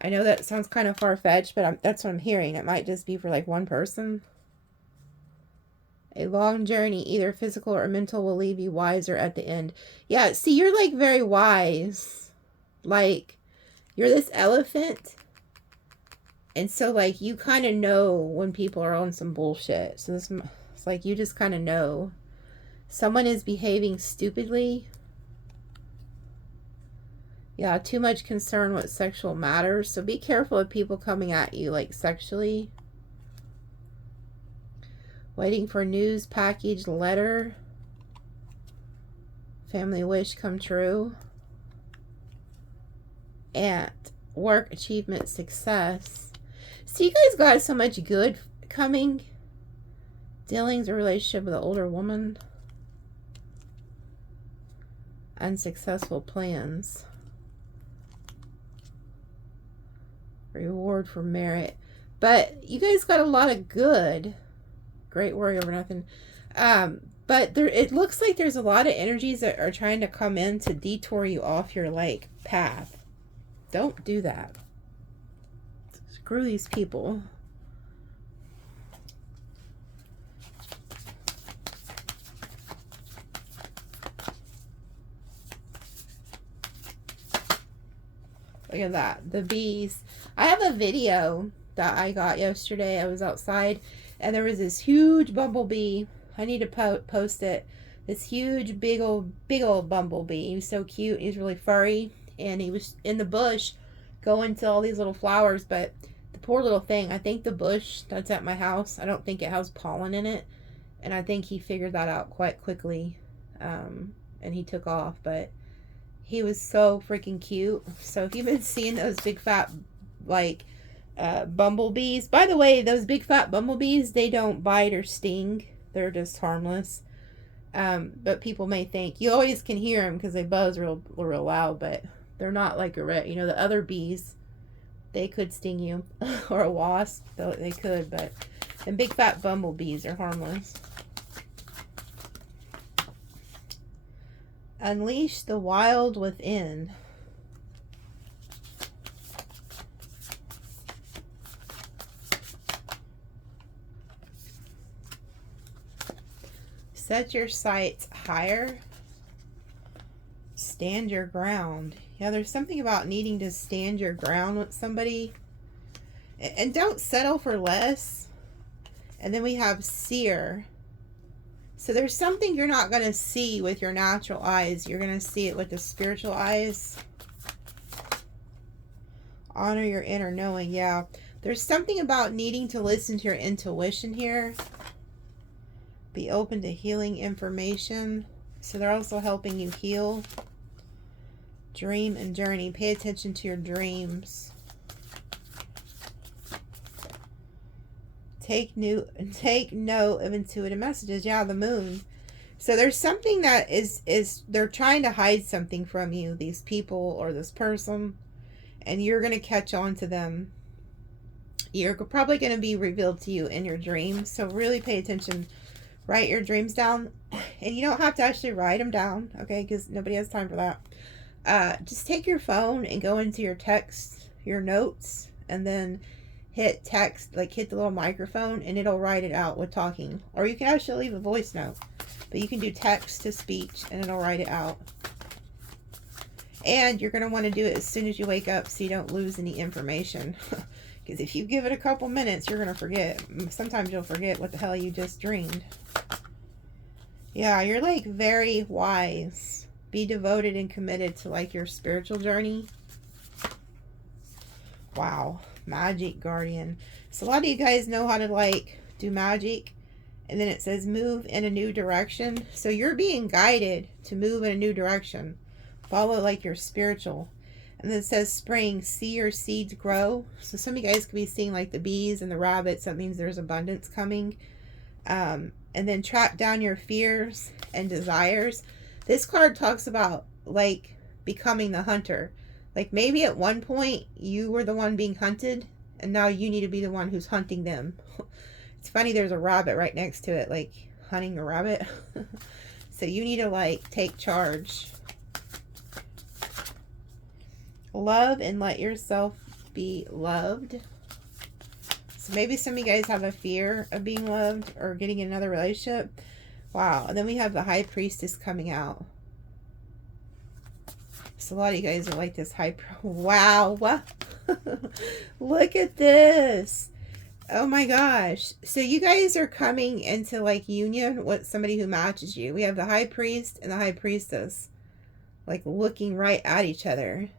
I know that sounds kind of far-fetched, but that's what I'm hearing. It might just be for like one person. A long journey, either physical or mental, will leave you wiser at the end. Yeah, see, you're like very wise. Like, you're this elephant. And so, like, you kind of know when people are on some bullshit. So this, it's like you just kind of know. Someone is behaving stupidly. Yeah, too much concern with sexual matters. So be careful of people coming at you, like, sexually. Waiting for news package letter. Family wish come true. And work achievement success. So you guys got so much good coming. Dealings or relationship with an older woman. Unsuccessful plans. Reward for merit. But you guys got a lot of good. Great worry over nothing. But there, it looks like there's a lot of energies that are trying to come in to detour you off your, like, path. Don't do that. Screw these people. Look at that. The bees. I have a video that I got yesterday. I was outside and there was this huge bumblebee. I need to post it. This huge, big old bumblebee. He was so cute. He was really furry. And he was in the bush going to all these little flowers. But the poor little thing, I think the bush that's at my house, I don't think it has pollen in it. And I think he figured that out quite quickly. And he took off. But he was so freaking cute. So if you've been seeing those big fat, like, bumblebees. By the way, those big fat bumblebees, they don't bite or sting. They're just harmless. But people may think, you always can hear them because they buzz real loud, but they're not like a rat. You know, the other bees, they could sting you. Or a wasp, they could, but and big fat bumblebees are harmless. Unleash the wild within. Set your sights higher. Stand your ground. Yeah, there's something about needing to stand your ground with somebody. And don't settle for less. And then we have seer. So there's something you're not going to see with your natural eyes. You're going to see it with the spiritual eyes. Honor your inner knowing. Yeah. There's something about needing to listen to your intuition here. Be open to healing information. So they're also helping you heal. Dream and journey. Pay attention to your dreams. Take note of intuitive messages. Yeah, the moon. So there's something that is they're trying to hide something from you, these people or this person, and you're going to catch on to them. You're probably going to be revealed to you in your dreams. So really pay attention. Write your dreams down. And you don't have to actually write them down, okay? Because nobody has time for that. Just take your phone and go into your text, your notes, and then hit text, like hit the little microphone, and it'll write it out with talking. Or you can actually leave a voice note. But you can do text to speech, and it'll write it out. And you're going to want to do it as soon as you wake up so you don't lose any information. Because if you give it a couple minutes, you're going to forget. Sometimes you'll forget what the hell you just dreamed. Yeah, you're like very wise. Be devoted and committed to like your spiritual journey. Wow. Magic guardian. So a lot of you guys know how to like do magic. And then it says move in a new direction. So you're being guided to move in a new direction. Follow like your spiritual. And then it says spring, see your seeds grow. So some of you guys could be seeing like the bees and the rabbits. That means there's abundance coming. And then track down your fears and desires. This card talks about like becoming the hunter. Like maybe at one point you were the one being hunted and now you need to be the one who's hunting them. It's funny, there's a rabbit right next to it, like hunting a rabbit. So you need to like take charge. Love and let yourself be loved. So maybe some of you guys have a fear of being loved or getting in another relationship. Wow. And then we have the High Priestess coming out. So a lot of you guys are like this wow. Look at this. Oh my gosh. So you guys are coming into like union with somebody who matches you. We have the High Priest and the High Priestess like looking right at each other.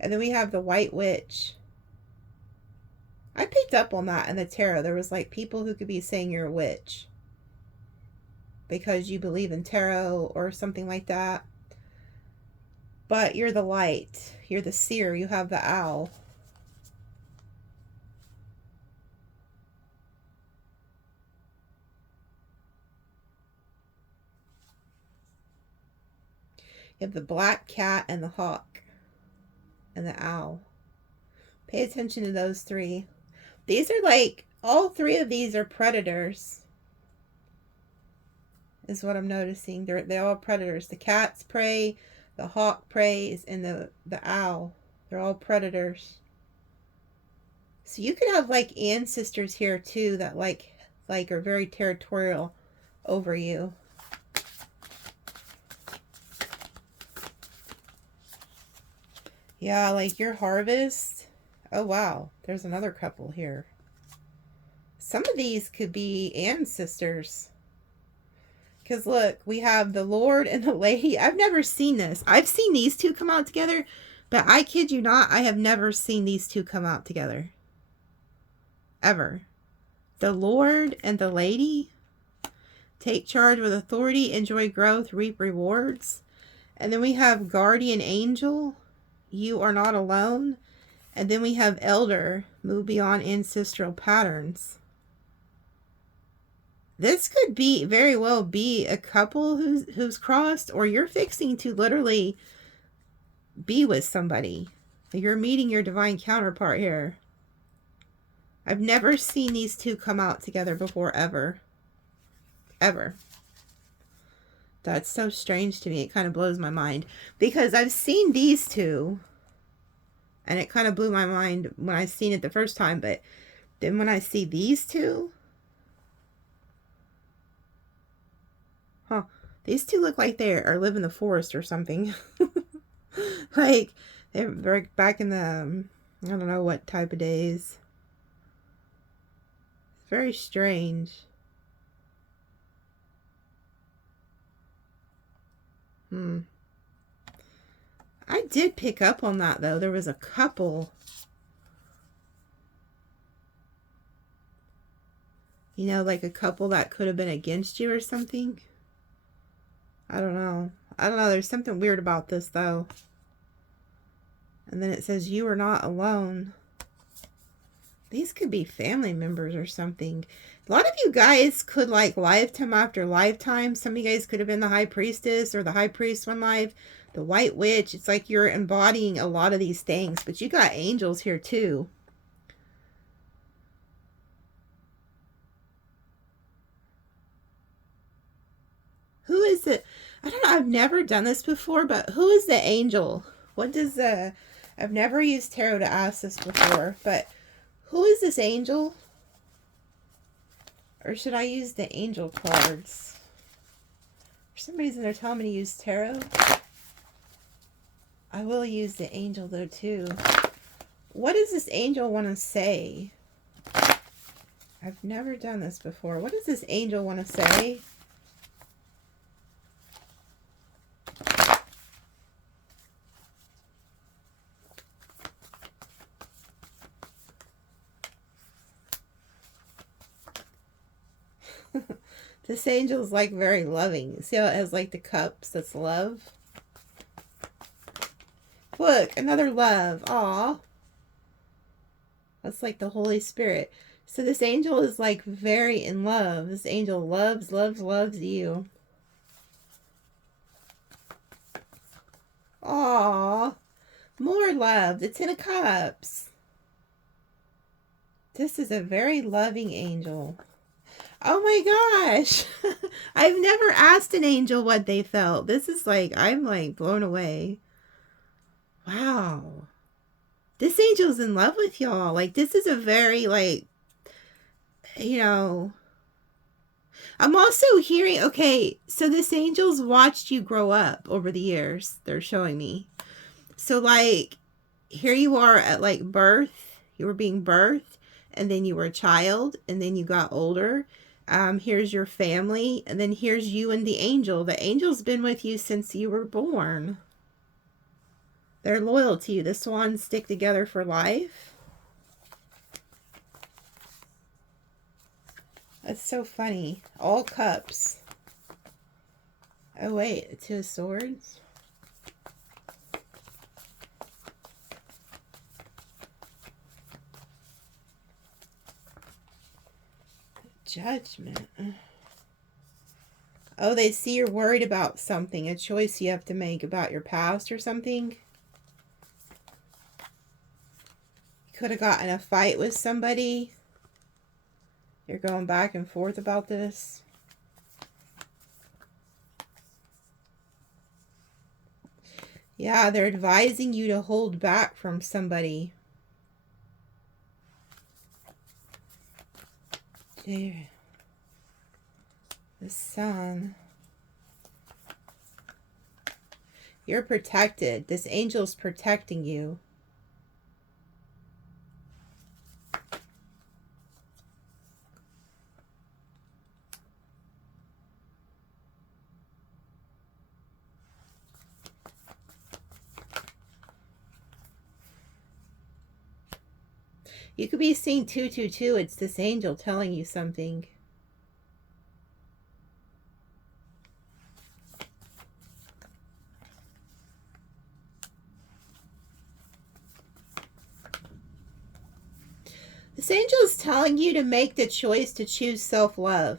And then we have the White Witch. I picked up on that in the tarot. There was like people who could be saying you're a witch because you believe in tarot or something like that. But you're the light. You're the seer. You have the owl. You have the black cat and the hawk and the owl. Pay attention to those three. These are like, all three of these are predators. Is what I'm noticing. They're all predators. The cat's prey, the hawk preys, and the owl. They're all predators. So you could have like ancestors here too that like are very territorial over you. Yeah, like your harvest. Oh wow, there's another couple here. Some of these could be ancestors. Because look, we have the Lord and the Lady. I've never seen this. I've seen these two come out together, but I kid you not, I have never seen these two come out together. Ever. The Lord and the Lady. Take charge with authority, enjoy growth, reap rewards. And then we have Guardian Angel. You are not alone. And then we have Elder. Move beyond ancestral patterns. This could be very well be a couple who's crossed, or you're fixing to literally be with somebody. You're meeting your divine counterpart here. I've never seen these two come out together before, ever. Ever. That's so strange to me. It kind of blows my mind. Because I've seen these two, and it kind of blew my mind when I seen it the first time, but then when I see these two, huh, these two look like they are live in the forest or something. Like, they're back in the, I don't know what type of days. It's very strange. I did pick up on that, though. There was a couple. You know, like a couple that could have been against you or something. I don't know. I don't know. There's something weird about this, though. And then it says, you are not alone. These could be family members or something. A lot of you guys could, like, lifetime after lifetime. Some of you guys could have been the High Priestess or the High Priest one life. The White Witch. It's like you're embodying a lot of these things. But you got angels here, too. Who is it? I don't know. I've never done this before, but who is the angel? What does the... I've never used tarot to ask this before, but who is this angel? Or should I use the angel cards? For some reason they're telling me to use tarot. I will use the angel though too. What does this angel want to say? I've never done this before. What does this angel want to say? This angel is like very loving. See how it has like the cups? That's love. Look, another love. Aw. That's like the Holy Spirit. So this angel is like very in love. This angel loves you. Aw. More love. The Ten of Cups. This is a very loving angel. Oh my gosh. I've never asked an angel what they felt. This is like, I'm like blown away. Wow. This angel's in love with y'all. Like, this is a very, like, you know, I'm also hearing, okay, so this angel's watched you grow up over the years. They're showing me. So, like, here you are at, like, birth. You were being birthed, and then you were a child, and then you got older. Here's your family, and then here's you and the angel. The angel's been with you since you were born. They're loyal to you. The swans stick together for life. That's so funny. All cups. Oh, wait. Two of swords. Judgment. Oh, they see you're worried about something. A choice you have to make about your past or something. You could have gotten a fight with somebody. You're going back and forth about this. Yeah, they're advising you to hold back from somebody. Dear. The sun. You're protected. This angel's protecting you. You could be seeing 222. It's this angel telling you something. This angel is telling you to make the choice to choose self-love.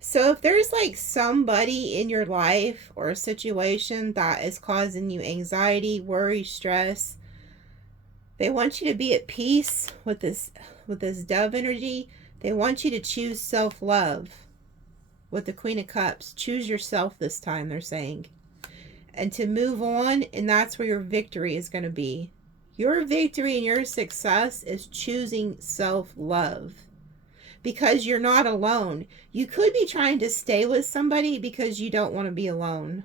So if there's like somebody in your life or a situation that is causing you anxiety, worry, stress, they want you to be at peace with this dove energy. They want you to choose self-love with the Queen of Cups. Choose yourself this time, they're saying. And to move on, and that's where your victory is going to be. Your victory and your success is choosing self-love. Because you're not alone. You could be trying to stay with somebody because you don't want to be alone.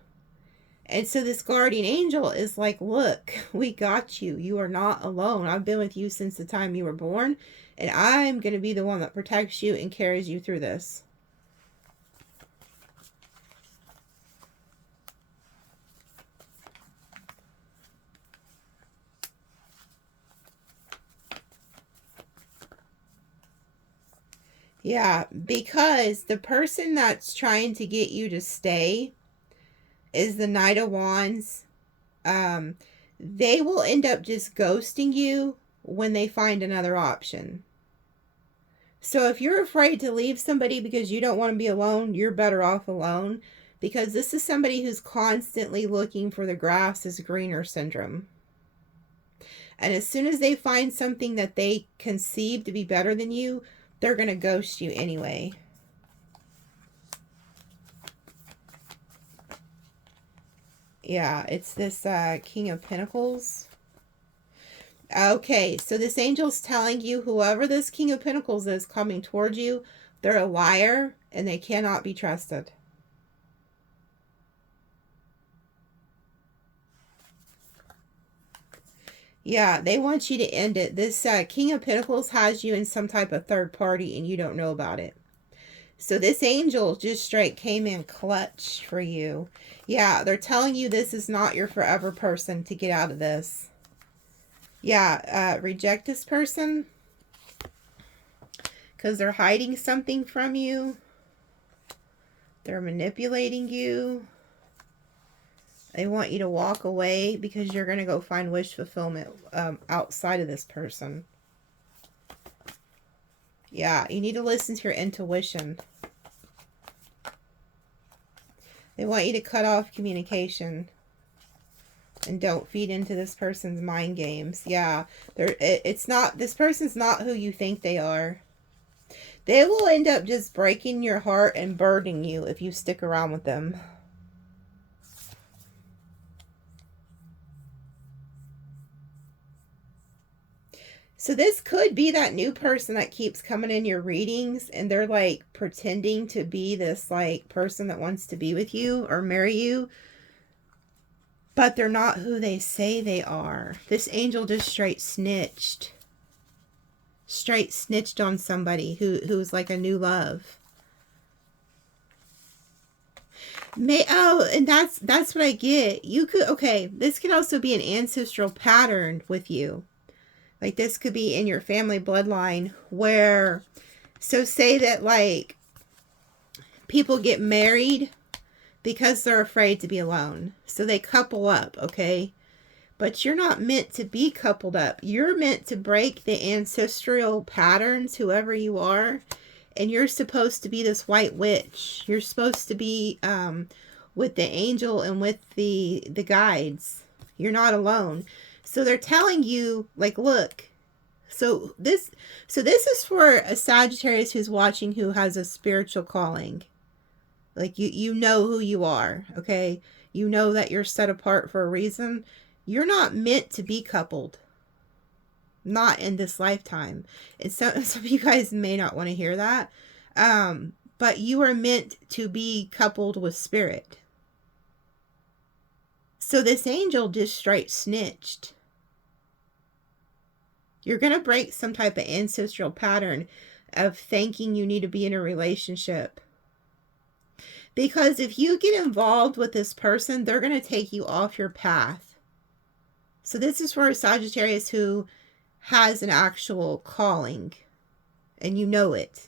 And so this guardian angel is like, look, we got you. You are not alone. I've been with you since the time you were born. And I'm going to be the one that protects you and carries you through this. Yeah, because the person that's trying to get you to stay is the Knight of Wands. They will end up just ghosting you when they find another option. So if you're afraid to leave somebody because you don't want to be alone, you're better off alone. Because this is somebody who's constantly looking for the grass is greener syndrome. And as soon as they find something that they conceive to be better than you, they're going to ghost you anyway. Yeah, it's this King of Pentacles. Okay, so this angel's telling you whoever this King of Pentacles is coming towards you, they're a liar and they cannot be trusted. Yeah, they want you to end it. This King of Pentacles has you in some type of third party and you don't know about it. So this angel just straight came in clutch for you. Yeah, they're telling you this is not your forever person to get out of this. Yeah, reject this person because they're hiding something from you. They're manipulating you. They want you to walk away because you're going to go find wish fulfillment outside of this person. Yeah, you need to listen to your intuition. They want you to cut off communication. And don't feed into this person's mind games. Yeah, it's not, this person's not who you think they are. They will end up just breaking your heart and burdening you if you stick around with them. So this could be that new person that keeps coming in your readings, and they're like pretending to be this like person that wants to be with you or marry you, but they're not who they say they are. This angel just straight snitched on somebody who's like a new love. And that's what I get. You could, okay, this could also be an ancestral pattern with you. Like this could be in your family bloodline where, so say that like people get married because they're afraid to be alone. So they couple up, okay? But you're not meant to be coupled up. You're meant to break the ancestral patterns, whoever you are. And you're supposed to be this white witch. You're supposed to be with the angel and with the guides. You're not alone. So they're telling you, like, look. So this is for a Sagittarius who's watching who has a spiritual calling. Like you know who you are, okay? You know that you're set apart for a reason. You're not meant to be coupled. Not in this lifetime. And some of you guys may not want to hear that. But you are meant to be coupled with spirit. So this angel just straight snitched. You're going to break some type of ancestral pattern of thinking you need to be in a relationship. Because if you get involved with this person, they're going to take you off your path. So this is for a Sagittarius who has an actual calling. And you know it.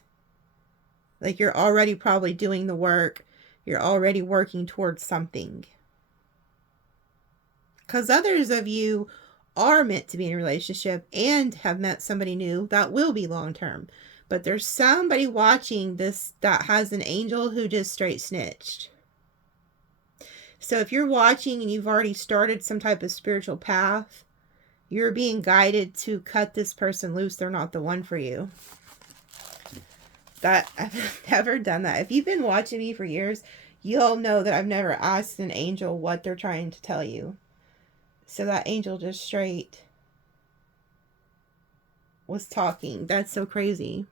Like you're already probably doing the work. You're already working towards something. Because others of you are meant to be in a relationship and have met somebody new that will be long term. But there's somebody watching this that has an angel who just straight snitched. So if you're watching and you've already started some type of spiritual path, you're being guided to cut this person loose. They're not the one for you. That I've never done that. If you've been watching me for years, you'll know that I've never asked an angel what they're trying to tell you. So that angel just straight was talking. That's so crazy.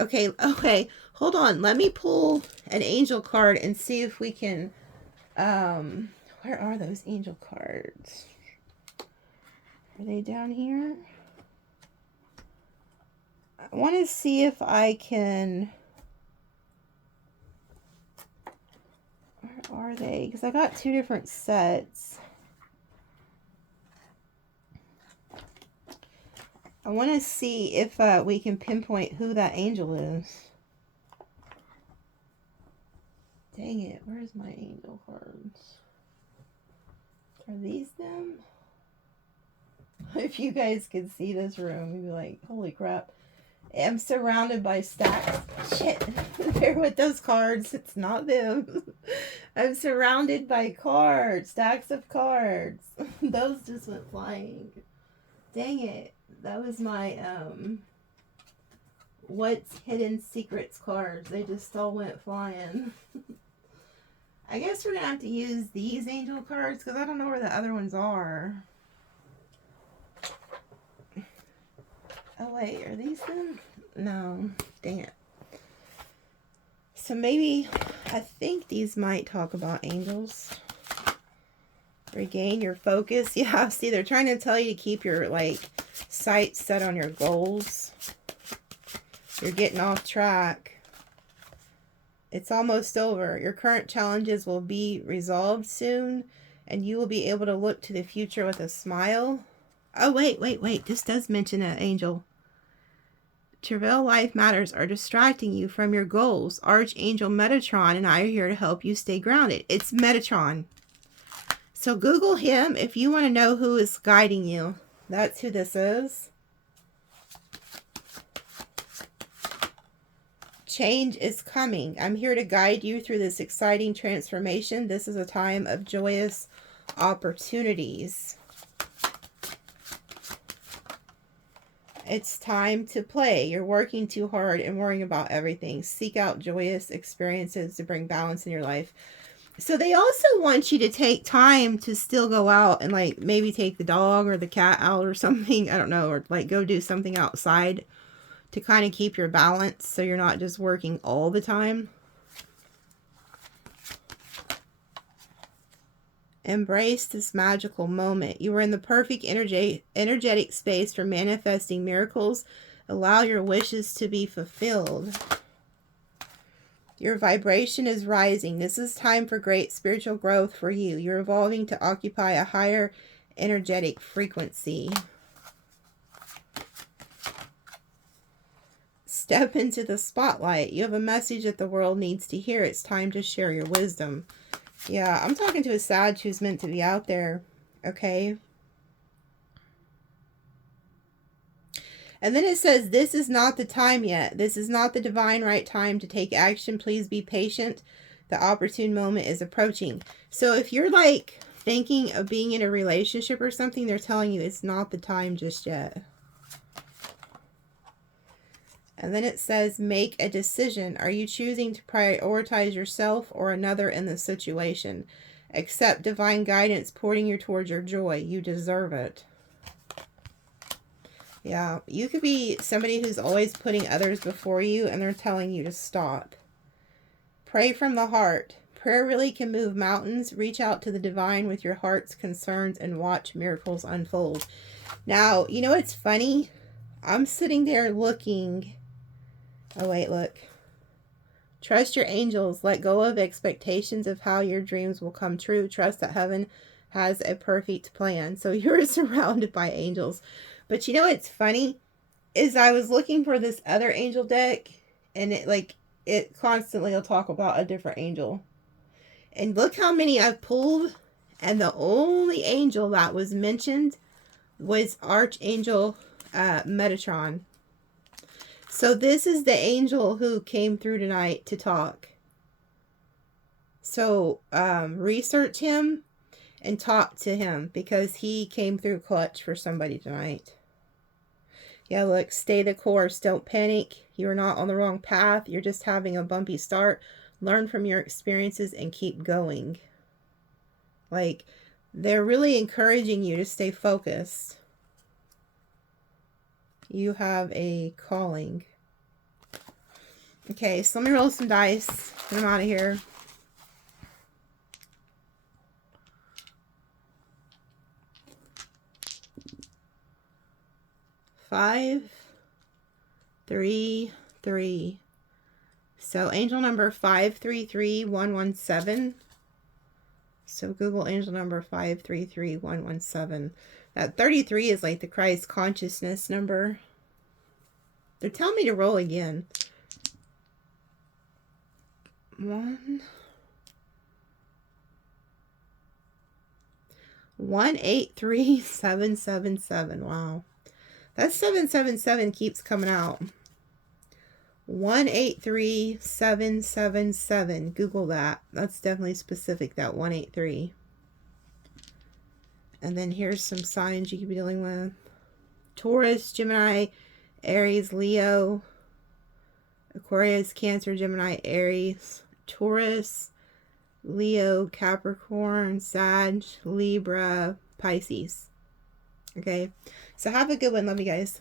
Okay, hold on. Let me pull an angel card and see if we can, where are those angel cards? Are they down here? I want to see if I can, where are they? Because I got two different sets. I want to see if we can pinpoint who that angel is. Dang it, where's my angel cards? Are these them? If you guys could see this room, you'd be like, holy crap. I'm surrounded by stacks. Shit, they're with those cards. It's not them. I'm surrounded by cards, stacks of cards. Those just went flying. Dang it. That was my, what's hidden secrets cards. They just all went flying. I guess we're going to have to use these angel cards because I don't know where the other ones are. Oh, wait. Are these them? No. Dang it. So maybe, I think these might talk about angels. Regain your focus. Yeah, see, they're trying to tell you to keep your, like, sights set on your goals. You're getting off track. It's almost over. Your current challenges will be resolved soon, and you will be able to look to the future with a smile. Oh, wait. This does mention an angel. Trivial life matters are distracting you from your goals. Archangel Metatron and I are here to help you stay grounded. It's Metatron. So Google him if you want to know who is guiding you. That's who this is. Change is coming. I'm here to guide you through this exciting transformation. This is a time of joyous opportunities. It's time to play. You're working too hard and worrying about everything. Seek out joyous experiences to bring balance in your life. So they also want you to take time to still go out and like maybe take the dog or the cat out or something. I don't know. Or like go do something outside to kind of keep your balance so you're not just working all the time. Embrace this magical moment. You are in the perfect energetic space for manifesting miracles. Allow your wishes to be fulfilled. Your vibration is rising. This is time for great spiritual growth for you. You're evolving to occupy a higher energetic frequency. Step into the spotlight. You have a message that the world needs to hear. It's time to share your wisdom. Yeah, I'm talking to a Sag who's meant to be out there. Okay. And then it says, this is not the time yet. This is not the divine right time to take action. Please be patient. The opportune moment is approaching. So if you're like thinking of being in a relationship or something, they're telling you it's not the time just yet. And then it says, make a decision. Are you choosing to prioritize yourself or another in the situation? Accept divine guidance pointing you towards your joy. You deserve it. Yeah, you could be somebody who's always putting others before you and they're telling you to stop. Pray from the heart. Prayer really can move mountains. Reach out to the divine with your heart's concerns and watch miracles unfold. Now, you know what's funny? I'm sitting there looking. Oh, wait, look. Trust your angels. Let go of expectations of how your dreams will come true. Trust that heaven has a perfect plan. So you're surrounded by angels. But you know what's funny? Is I was looking for this other angel deck. And it constantly will talk about a different angel. And look how many I've pulled. And the only angel that was mentioned was Archangel Metatron. So this is the angel who came through tonight to talk. So research him and talk to him because he came through clutch for somebody tonight. Yeah, look, stay the course. Don't panic. You're not on the wrong path. You're just having a bumpy start. Learn from your experiences and keep going. Like, they're really encouraging you to stay focused. You have a calling. Okay, so let me roll some dice. Get them out of here. Five, 3, 3. So angel number 533117. So Google angel number 533117. That 33 is like the Christ consciousness number. They're telling me to roll again. 1, 183777. Wow. That 777 keeps coming out. 183777. Google that. That's definitely specific, that 183. And then here's some signs you could be dealing with. Taurus, Gemini, Aries, Leo, Aquarius, Cancer, Gemini, Aries, Taurus, Leo, Capricorn, Sag, Libra, Pisces. Okay, so have a good one. Love you guys.